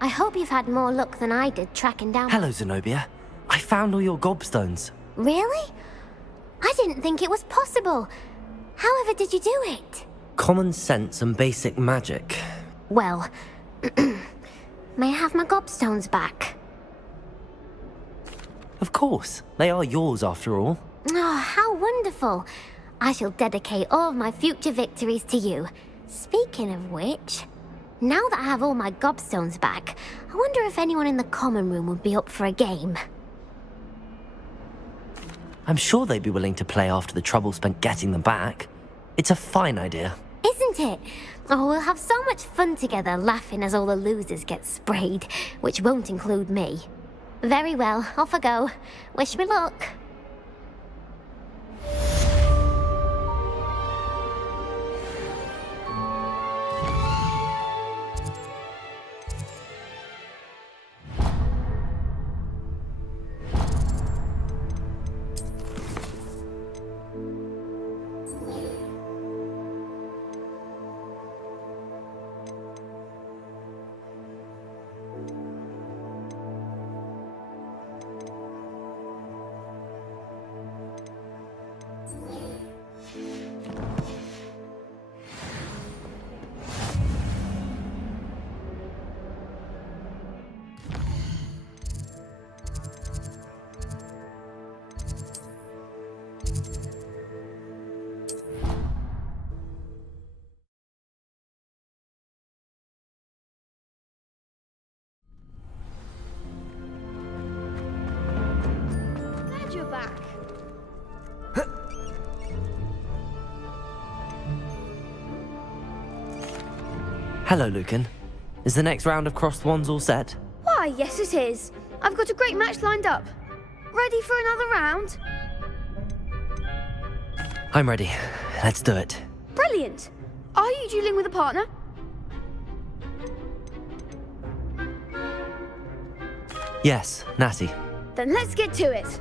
I hope you've had more luck than I did tracking down... Hello, Zenobia. I found all your gobstones. Really? I didn't think it was possible. However did you do it? Common sense and basic magic. Well, may I have my gobstones back? Of course. They are yours, after all. Oh, how wonderful. I shall dedicate all of my future victories to you. Speaking of which, now that I have all my gobstones back, I wonder if anyone in the common room would be up for a game. I'm sure they'd be willing to play after the trouble spent getting them back. It's a fine idea. Isn't it? Oh, we'll have so much fun together laughing as all the losers get sprayed, which won't include me. Very well, off I go. Wish me luck. Hello, Lucan. Is the next round of Cross the Wands all set? Why, yes it is. I've got a great match lined up. Ready for another round? I'm ready. Let's do it. Brilliant. Are you dueling with a partner? Yes, Natty. Then let's get to it.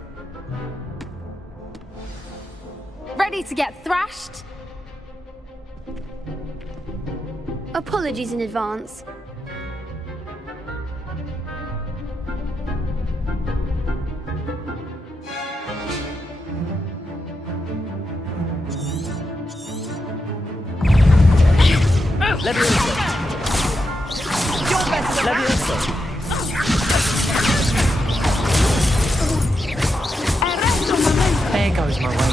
Ready to get thrashed? Apologies in advance. Leviosa! Leviosa! There goes my way.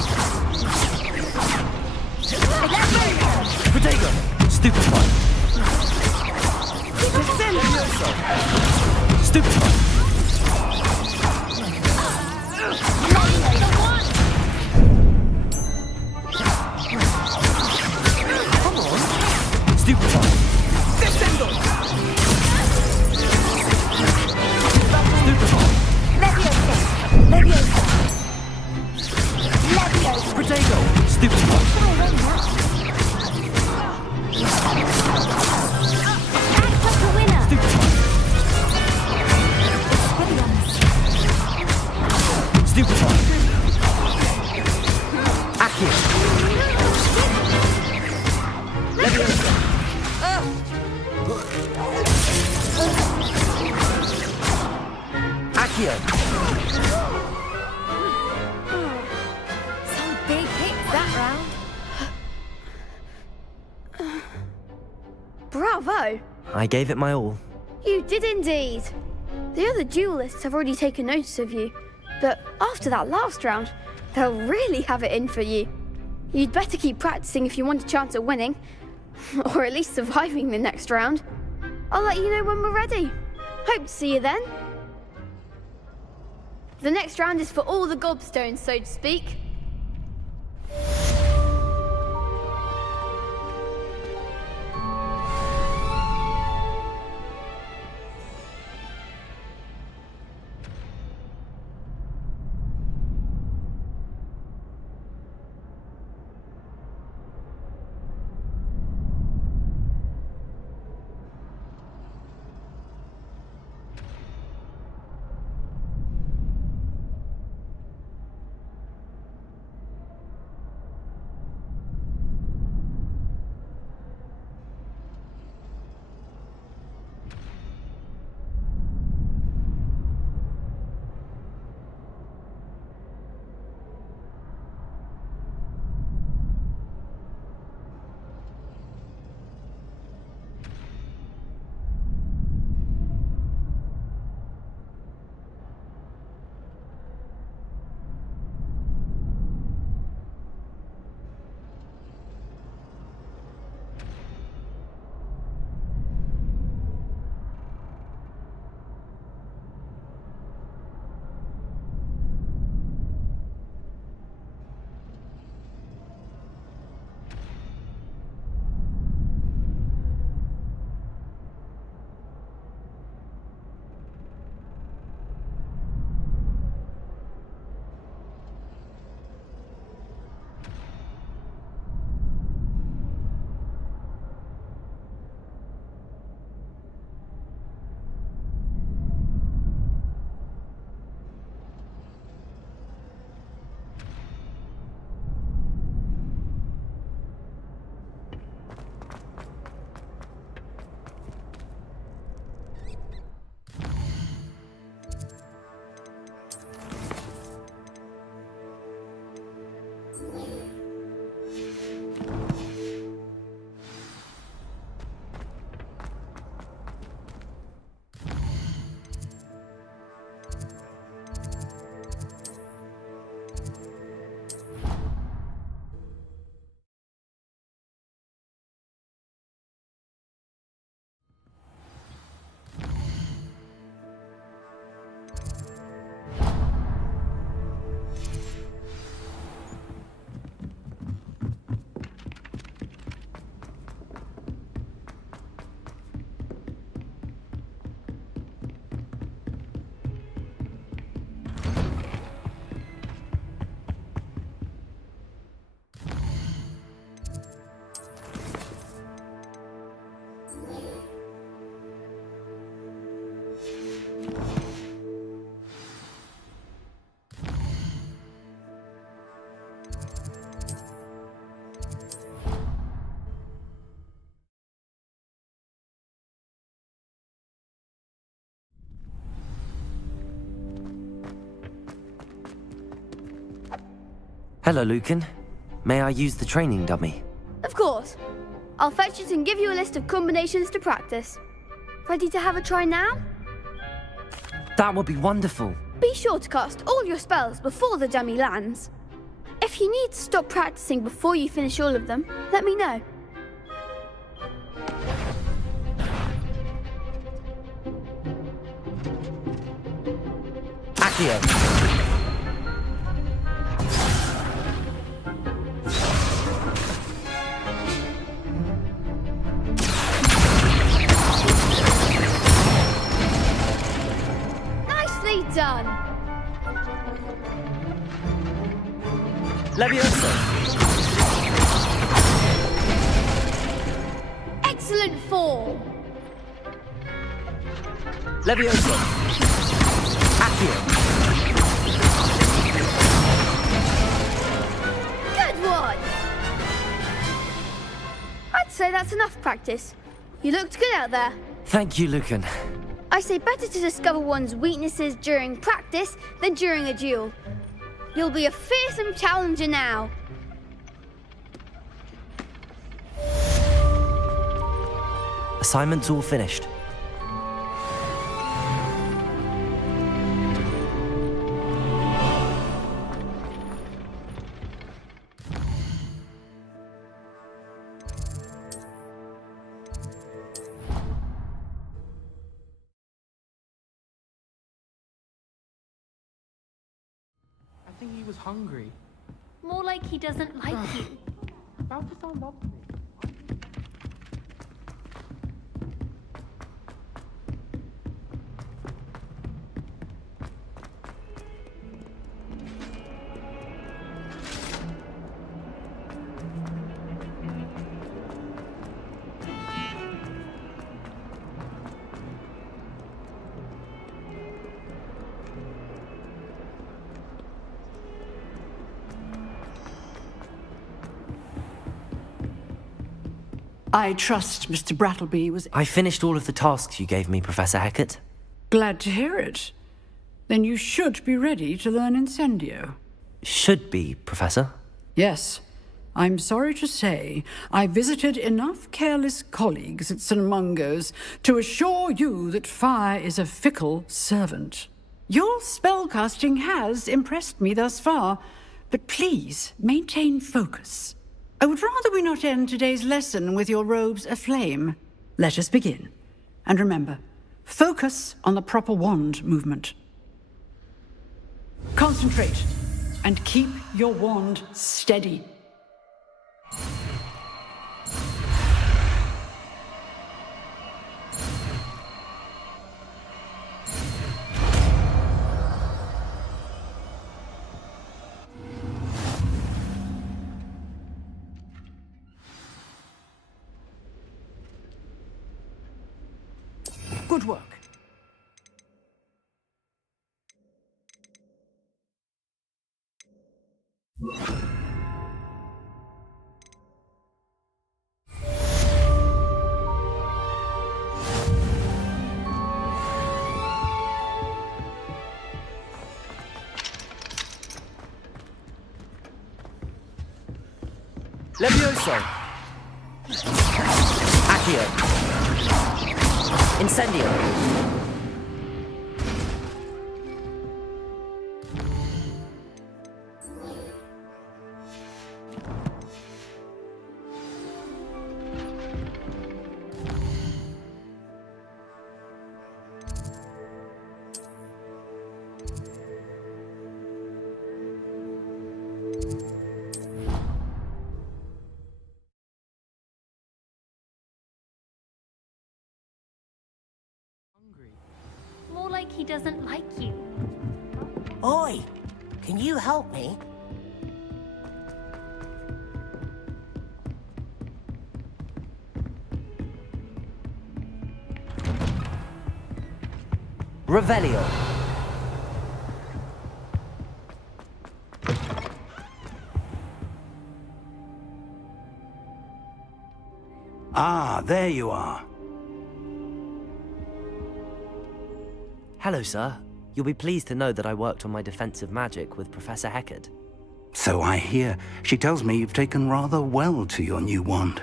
Protego! Stupefy! Leviosa! Stupefy! Come on! Stupefy! Descendo! Stupefy! Leviosa! Leviosa! Leviosa! Protego! Stupefy! Stupefy! Accio! Leviosa! Accio! Some big hits that round. Bravo! I gave it my all. You did indeed. The other duelists have already taken notice of you, but after that last round, they'll really have it in for you. You'd better keep practicing if you want a chance at winning, or at least surviving the next round. I'll let you know when we're ready. Hope to see you then. The next round is for all the gobstones, so to speak. Hello, Lucan. May I use the training dummy? Of course. I'll fetch it and give you a list of combinations to practice. Ready to have a try now? That would be wonderful. Be sure to cast all your spells before the dummy lands. If you need to stop practicing before you finish all of them, let me know. Accio. Nicely done. Levioso. Excellent fall. Levioso. Accio. Good one. I'd say that's enough practice. You looked good out there. Thank you, Lucan. I say better to discover one's weaknesses during practice than during a duel. You'll be a fearsome challenger now. Assignment's all finished. I think he was hungry. More like he doesn't like you. About to sound lovely. I trust Mr. Brattleby was I finished all of the tasks you gave me, Professor Hecat. glad to hear it. Then you should be ready to learn Incendio. Should be, Professor. Yes. I'm sorry to say, I visited enough careless colleagues at St. Mungo's to assure you that fire is a fickle servant. Your spellcasting has impressed me thus far, but please maintain focus. I would rather we not end today's lesson with your robes aflame. Let us begin. And remember, focus on the proper wand movement. Concentrate, and keep your wand steady. Good work. Levioso. Accio. Incendio. More like he doesn't like you. Oi! Can you help me? Revelio. Ah, there you are. Hello, sir. You'll be pleased to know that I worked on my defensive magic with Professor Heckard. So I hear. She tells me you've taken rather well to your new wand.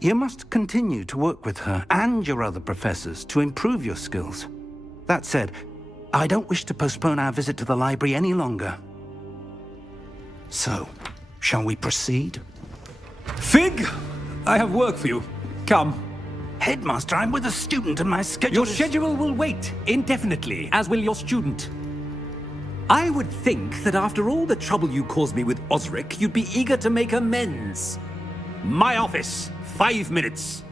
You must continue to work with her and your other professors to improve your skills. That said, I don't wish to postpone our visit to the library any longer. So, shall we proceed? Fig, I have work for you. Come. Headmaster, I'm with a student and my schedule Your schedule will wait indefinitely, as will your student. I would think that after all the trouble you caused me with Osric, you'd be eager to make amends. My office, 5 minutes.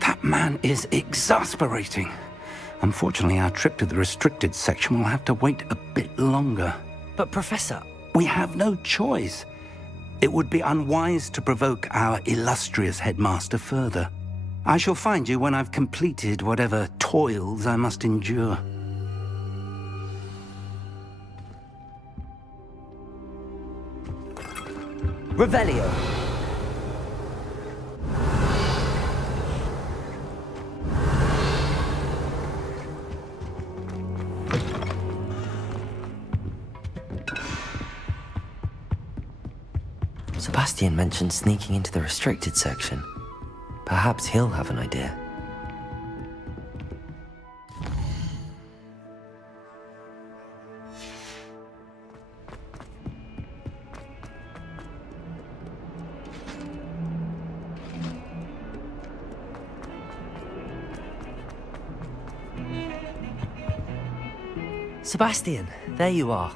That man is exasperating. Unfortunately, our trip to the restricted section will have to wait a bit longer. But Professor... We have no choice. It would be unwise to provoke our illustrious headmaster further. I shall find you when I've completed whatever toils I must endure. Revelio. Sebastian mentioned sneaking into the restricted section. Perhaps he'll have an idea. Sebastian, there you are.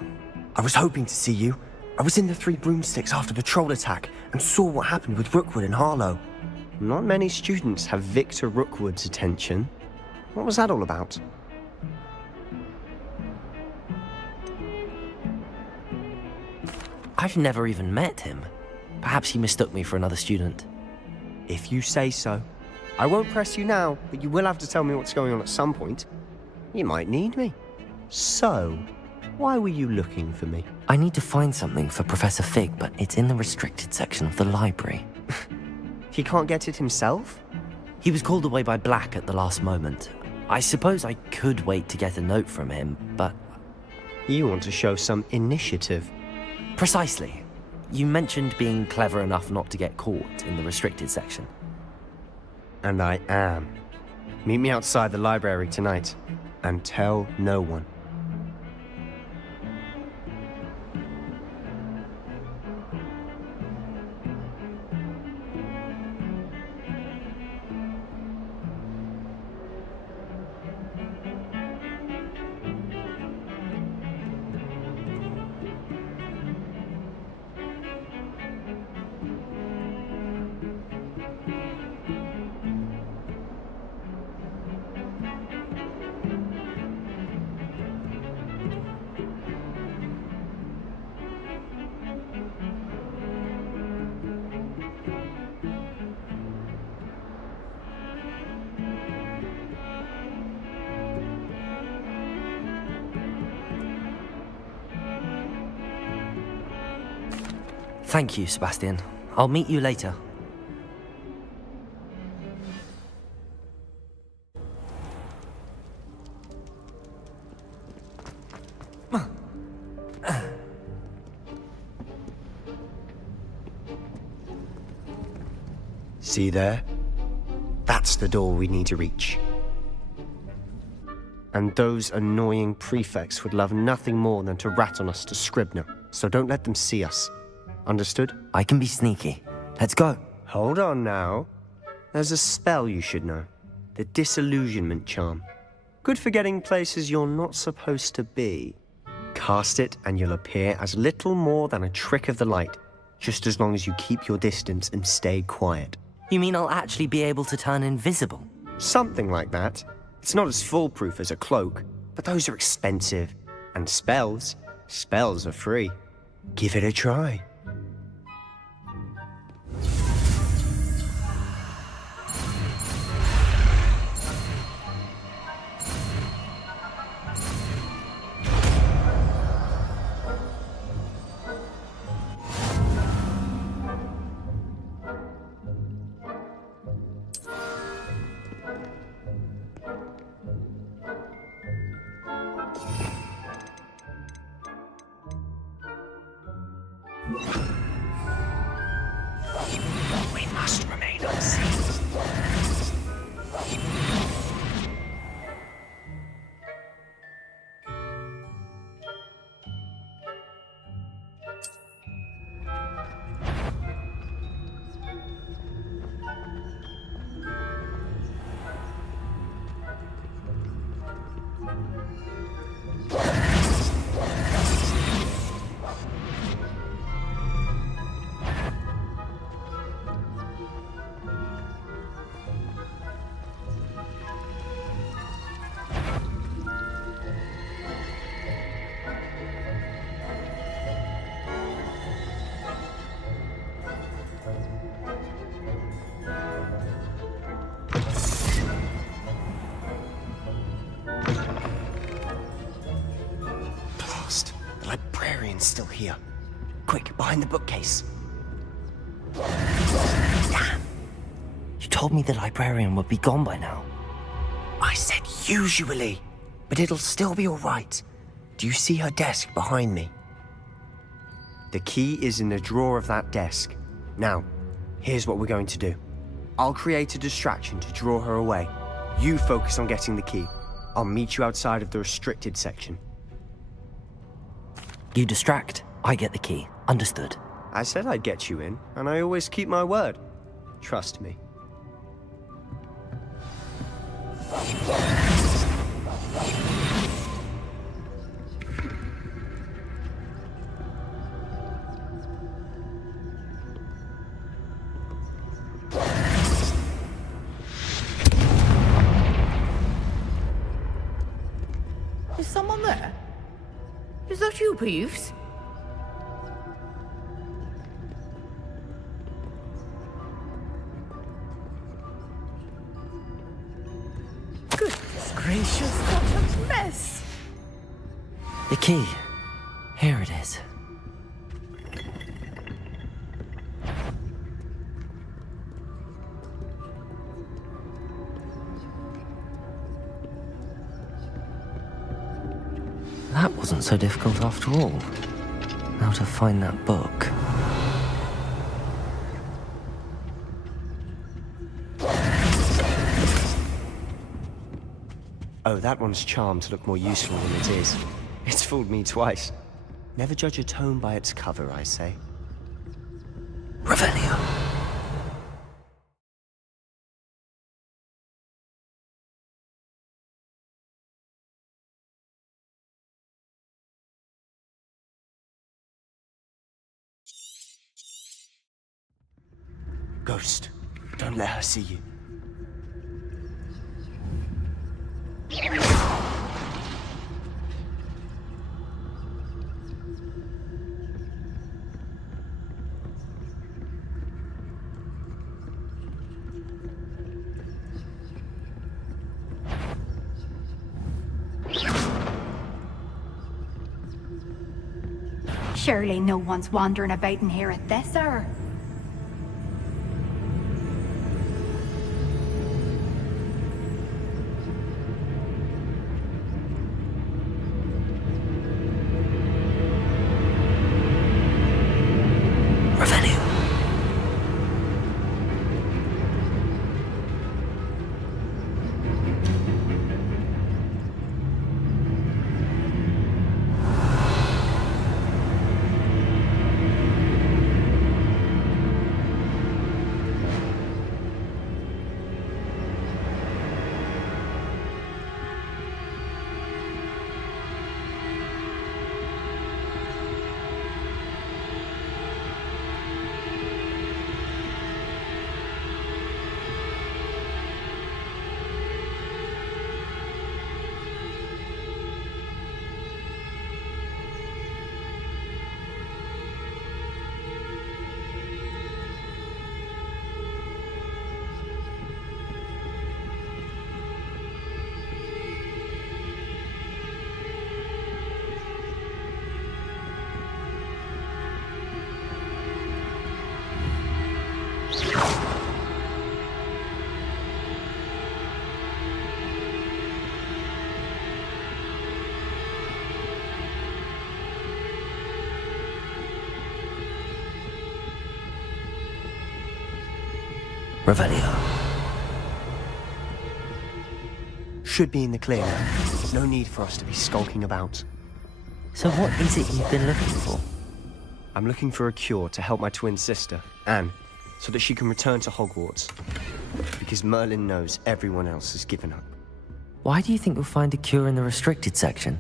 I was hoping to see you. I was in the Three Broomsticks after the troll attack and saw what happened with Rookwood and Harlow. Not many students have Victor Rookwood's attention. What was that all about? I've never even met him. Perhaps he mistook me for another student. If you say so. I won't press you now, but you will have to tell me what's going on at some point. You might need me. So, why were you looking for me? I need to find something for Professor Fig, but it's in the restricted section of the library. He can't get it himself? He was called away by Black at the last moment. I suppose I could wait to get a note from him, but... You want to show some initiative. Precisely. You mentioned being clever enough not to get caught in the restricted section. And I am. Meet me outside the library tonight, and tell no one. Thank you, Sebastian. I'll meet you later. See there? That's the door we need to reach. And those annoying prefects would love nothing more than to rat on us to Scribner, so don't let them see us. Understood? I can be sneaky. Let's go. Hold on now. There's a spell you should know. The Disillusionment Charm. Good for getting places you're not supposed to be. Cast it and you'll appear as little more than a trick of the light, just as long as you keep your distance and stay quiet. You mean I'll actually be able to turn invisible? Something like that. It's not as foolproof as a cloak, but those are expensive. And spells are free. Give it a try. We must remain unseen. Blast. The librarian's still here. Quick, behind the bookcase. Damn. You told me the librarian would be gone by now. I said usually, but it'll still be all right. Do you see her desk behind me? The key is in the drawer of that desk. Now, here's what we're going to do. I'll create a distraction to draw her away. You focus on getting the key. I'll meet you outside of the restricted section. You distract, I get the key. Understood. I said I'd get you in, and I always keep my word. Trust me. Is someone there? Is that you, Peeves? Goodness gracious, what a mess! The key. Here it is. That wasn't so difficult after all. Now to find that book. Oh, that one's charmed to look more useful than it is. It's fooled me twice. Never judge a tome by its cover, I say. Revelio. Ghost, don't let her see you. Surely no one's wandering about in here at this hour. Revelio. Should be in the clear now. No need for us to be skulking about. So what is it you've been looking for? I'm looking for a cure to help my twin sister, Anne, so that she can return to Hogwarts. Because Merlin knows everyone else has given up. Why do you think you'll find a cure in the restricted section?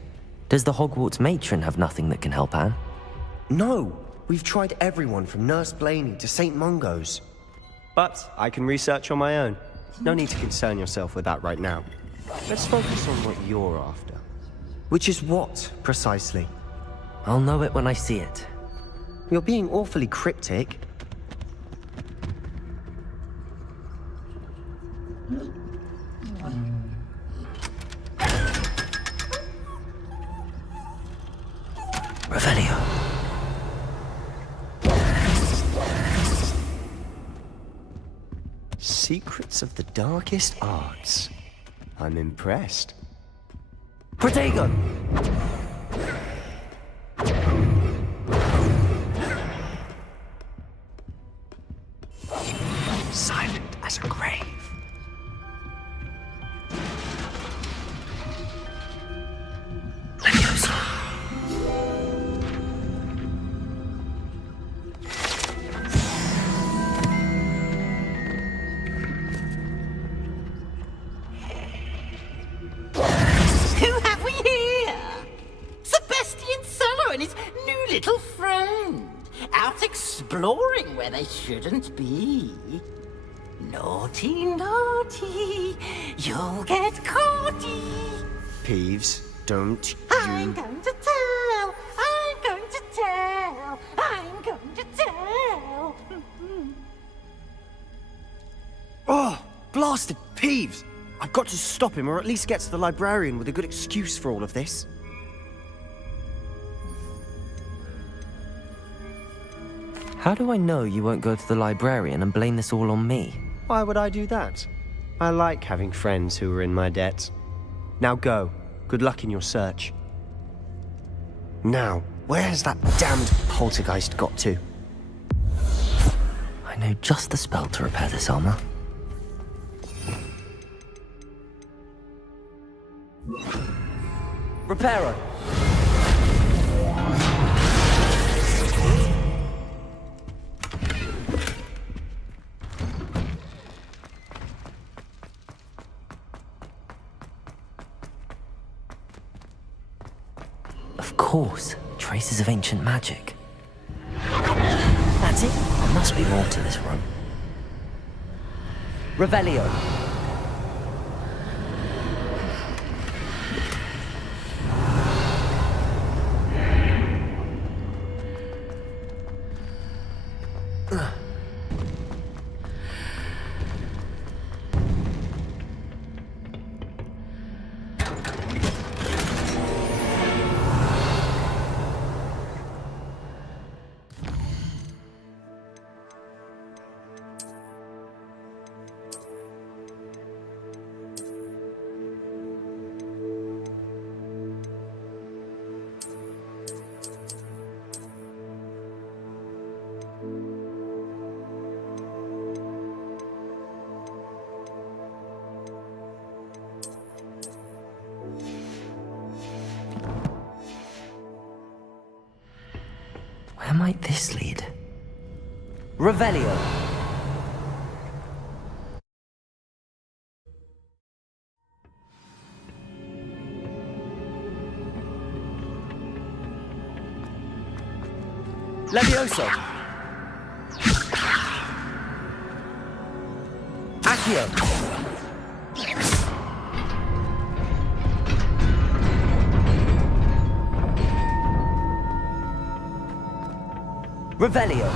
Does the Hogwarts matron have nothing that can help Anne? No! We've tried everyone from Nurse Blaney to St. Mungo's. But I can research on my own. No need to concern yourself with that right now. Let's focus on what you're after. Which is what, precisely? I'll know it when I see it. You're being awfully cryptic. Revelio. Secrets of the darkest arts. I'm impressed. Protego! Silent as a grave. Who have we here? Sebastian Solo and his new little friend. Out exploring where they shouldn't be. Naughty, naughty, you'll get caughty. Peeves, don't I'm you... going to tell, I'm going to tell, I'm going to tell. Oh, blasted Peeves! I've got to stop him, or at least get to the librarian with a good excuse for all of this. How do I know you won't go to the librarian and blame this all on me? Why would I do that? I like having friends who are in my debt. Now go. Good luck in your search. Now, where has that damned poltergeist got to? I know just the spell to repair this armor. Reparo! Of course, traces of ancient magic. That's it. There must be more to this room. Revelio. Where might this lead? Revelio. Levioso. Accio. Revelio.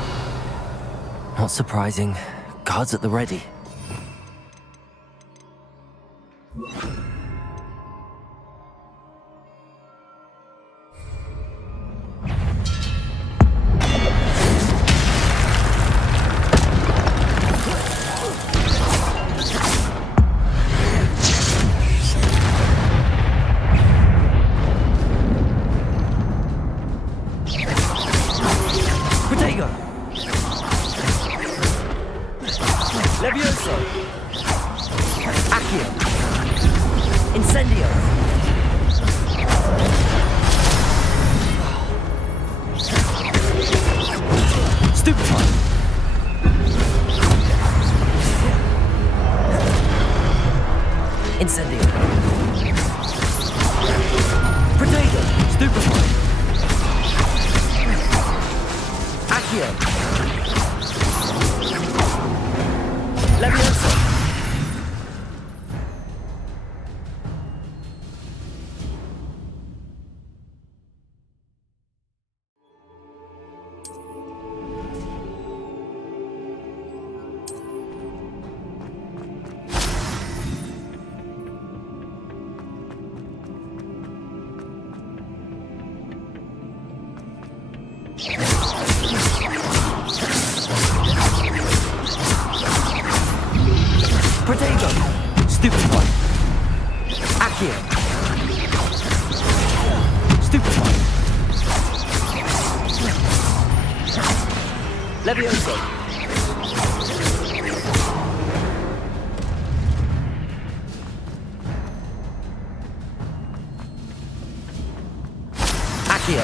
Not surprising. Guards at the ready. Levioso! Levioso! Accio! Incendio! Stupefy! Incendio! Protego! Stupefy! Accio! Levioso! Protego! Stupefy! Accio! Stupefy! Levioso! Accio!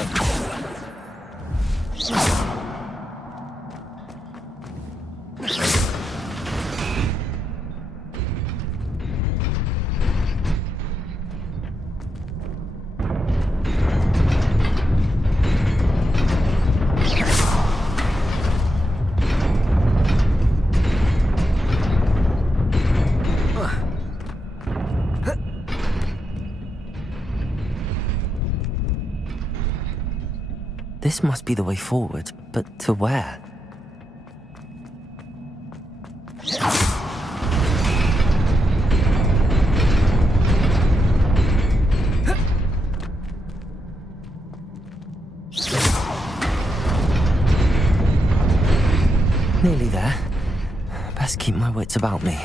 This must be the way forward, but to where? Nearly there. Best keep my wits about me.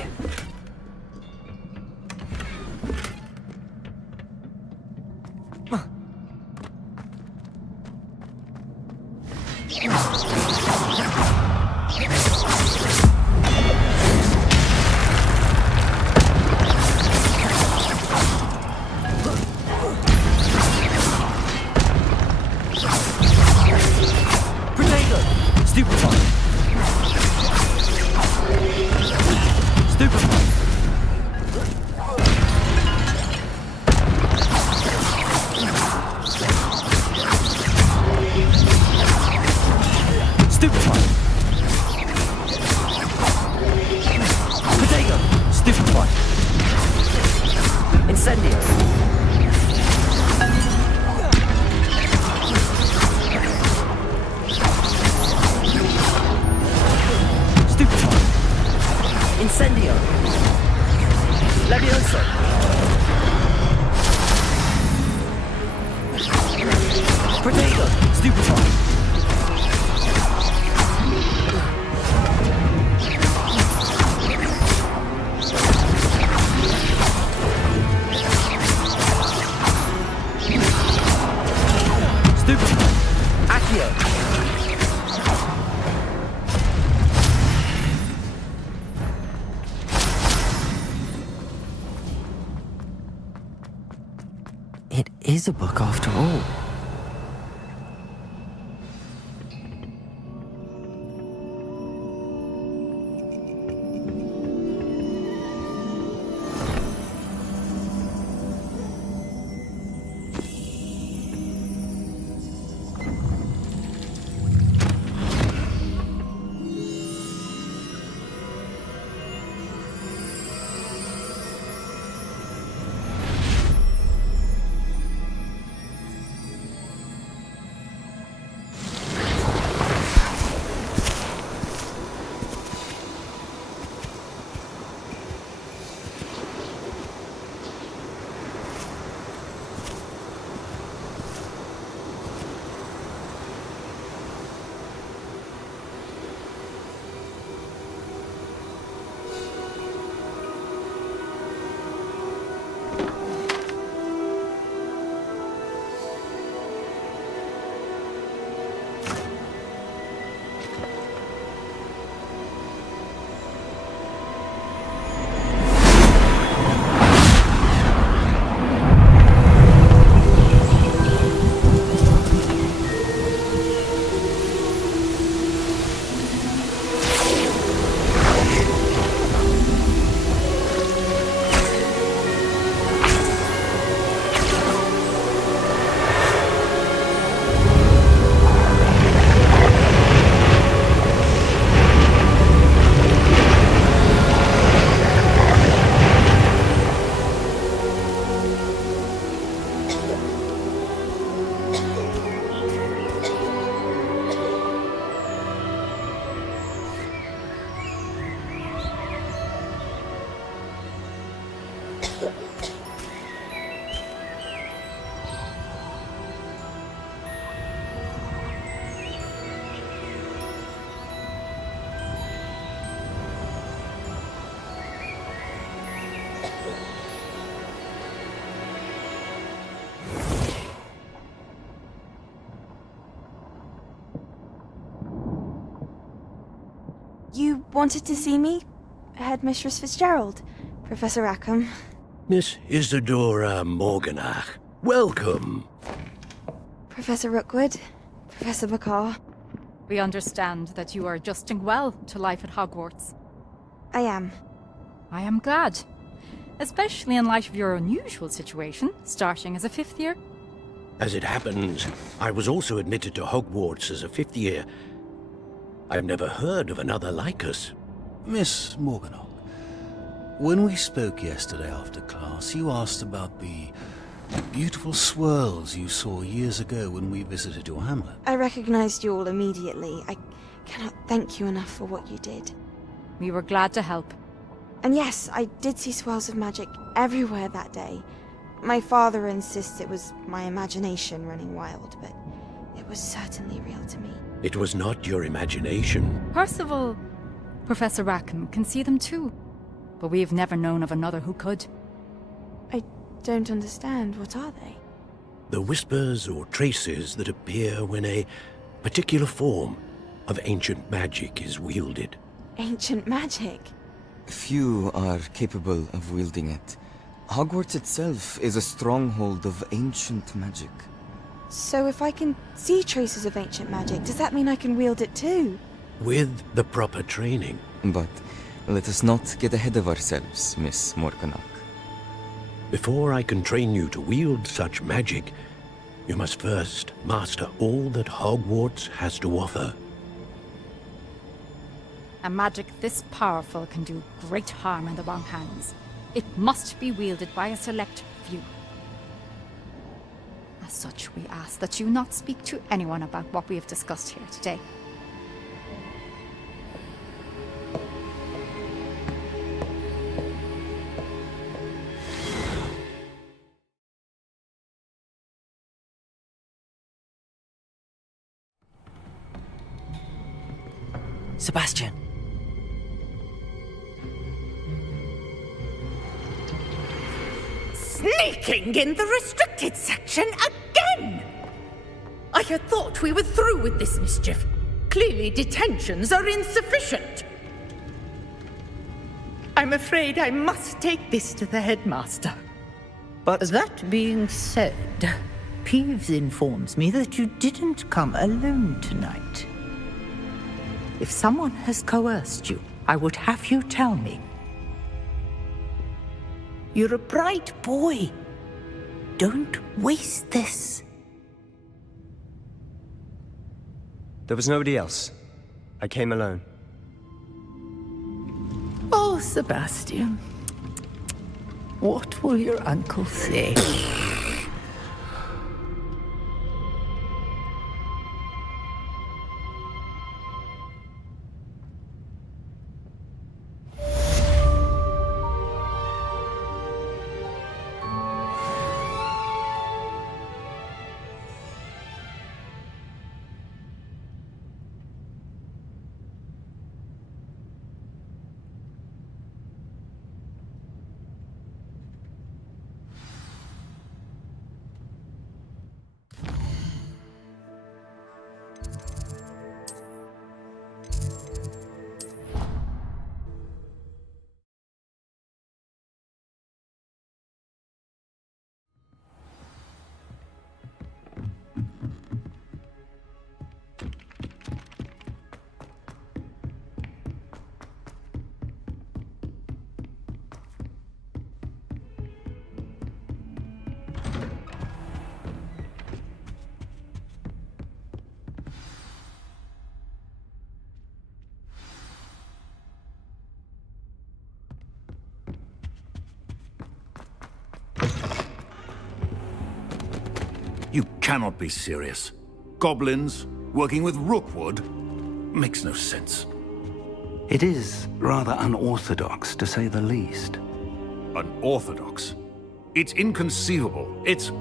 It is a book after all. You wanted to see me? Headmistress Fitzgerald, Professor Rackham. Miss Isadora Morganach, welcome. Professor Rookwood, Professor Bakar. We understand that you are adjusting well to life at Hogwarts. I am. I am glad. Especially in light of your unusual situation, starting as a 5th year. As it happens, I was also admitted to Hogwarts as a 5th year. I've never heard of another like us. Miss Morganach, when we spoke yesterday after class, you asked about the beautiful swirls you saw years ago when we visited your hamlet. I recognized you all immediately. I cannot thank you enough for what you did. We were glad to help. And yes, I did see swirls of magic everywhere that day. My father insists it was my imagination running wild, but it was certainly real to me. It was not your imagination. Percival, Professor Rackham can see them too. But we have never known of another who could. I don't understand. What are they? The whispers or traces that appear when a particular form of ancient magic is wielded. Ancient magic? Few are capable of wielding it. Hogwarts itself is a stronghold of ancient magic. So if I can see traces of ancient magic, does that mean I can wield it too? With the proper training. But let us not get ahead of ourselves, Miss Morganach. Before I can train you to wield such magic, you must first master all that Hogwarts has to offer. A magic this powerful can do great harm in the wrong hands. It must be wielded by a select few. As such, we ask that you not speak to anyone about what we have discussed here today. Sebastian. Sneaking in the restricted section again! I had thought we were through with this mischief. Clearly detentions are insufficient. I'm afraid I must take this to the headmaster. But that being said, Peeves informs me that you didn't come alone tonight. If someone has coerced you, I would have you tell me. You're a bright boy. Don't waste this. There was nobody else. I came alone. Oh, Sebastian. What will your uncle say? You cannot be serious. Goblins working with Rookwood? Makes no sense. It is rather unorthodox, to say the least. Unorthodox? It's inconceivable. It's...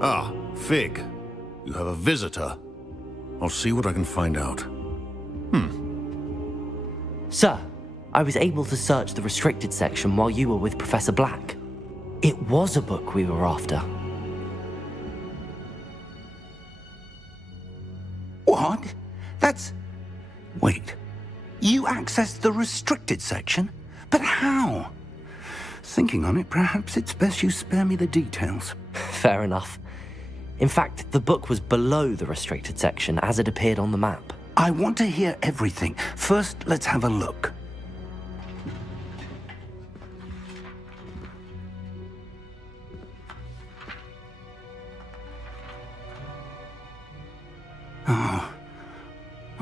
Ah, Fig. You have a visitor. I'll see what I can find out. Sir, I was able to search the restricted section while you were with Professor Black. It was a book we were after. What? That's... Wait. You access the restricted section? But how? Thinking on it, perhaps it's best you spare me the details. Fair enough. In fact, the book was below the restricted section as it appeared on the map. I want to hear everything. First, let's have a look.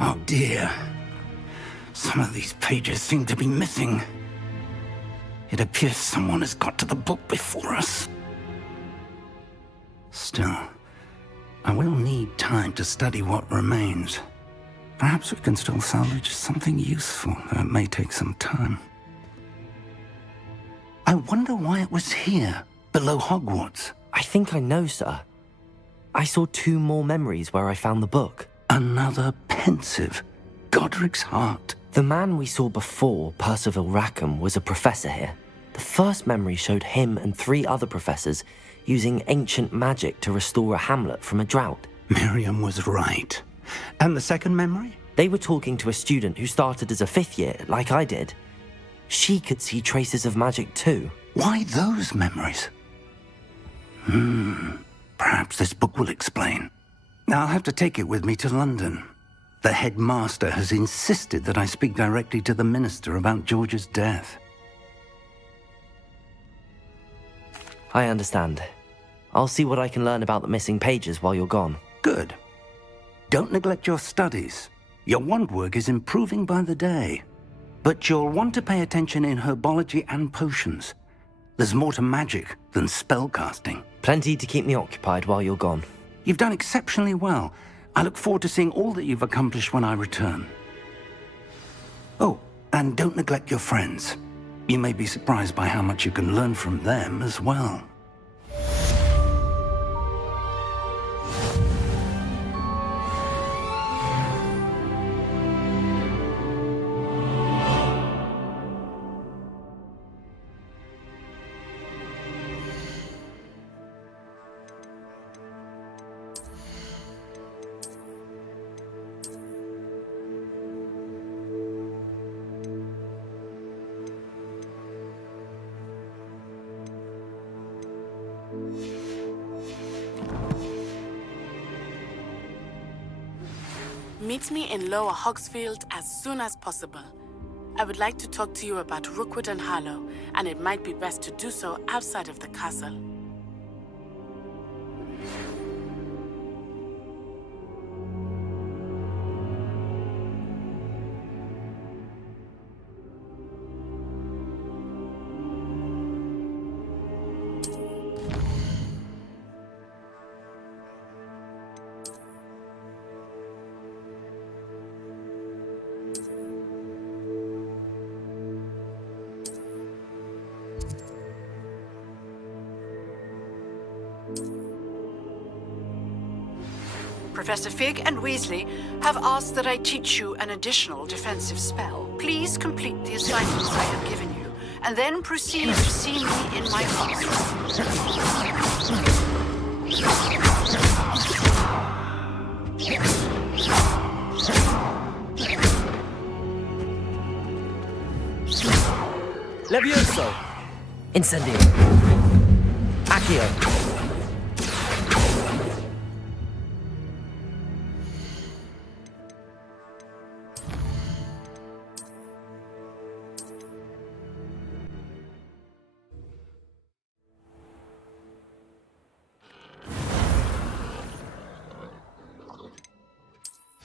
Oh dear. Some of these pages seem to be missing. It appears someone has got to the book before us. Still, I will need time to study what remains. Perhaps we can still salvage something useful, though it may take some time. I wonder why it was here, below Hogwarts. I think I know, sir. I saw 2 more memories where I found the book. Another pensive. Godric's heart. The man we saw before, Percival Rackham, was a professor here. The first memory showed him and 3 other professors using ancient magic to restore a hamlet from a drought. Miriam was right. And the second memory? They were talking to a student who started as a 5th year, like I did. She could see traces of magic too. Why those memories? Perhaps this book will explain. Now I'll have to take it with me to London. The headmaster has insisted that I speak directly to the minister about George's death. I understand. I'll see what I can learn about the missing pages while you're gone. Good. Don't neglect your studies. Your wand work is improving by the day. But you'll want to pay attention in herbology and potions. There's more to magic than spellcasting. Plenty to keep me occupied while you're gone. You've done exceptionally well. I look forward to seeing all that you've accomplished when I return. Oh, and don't neglect your friends. You may be surprised by how much you can learn from them as well. Meet me in Lower Hogsfield as soon as possible. I would like to talk to you about Rookwood and Harlow, and it might be best to do so outside of the castle. Professor Fig and Weasley have asked that I teach you an additional defensive spell. Please complete the assignments I have given you, and then proceed to see me in my classroom. Levioso! Incendio! Accio!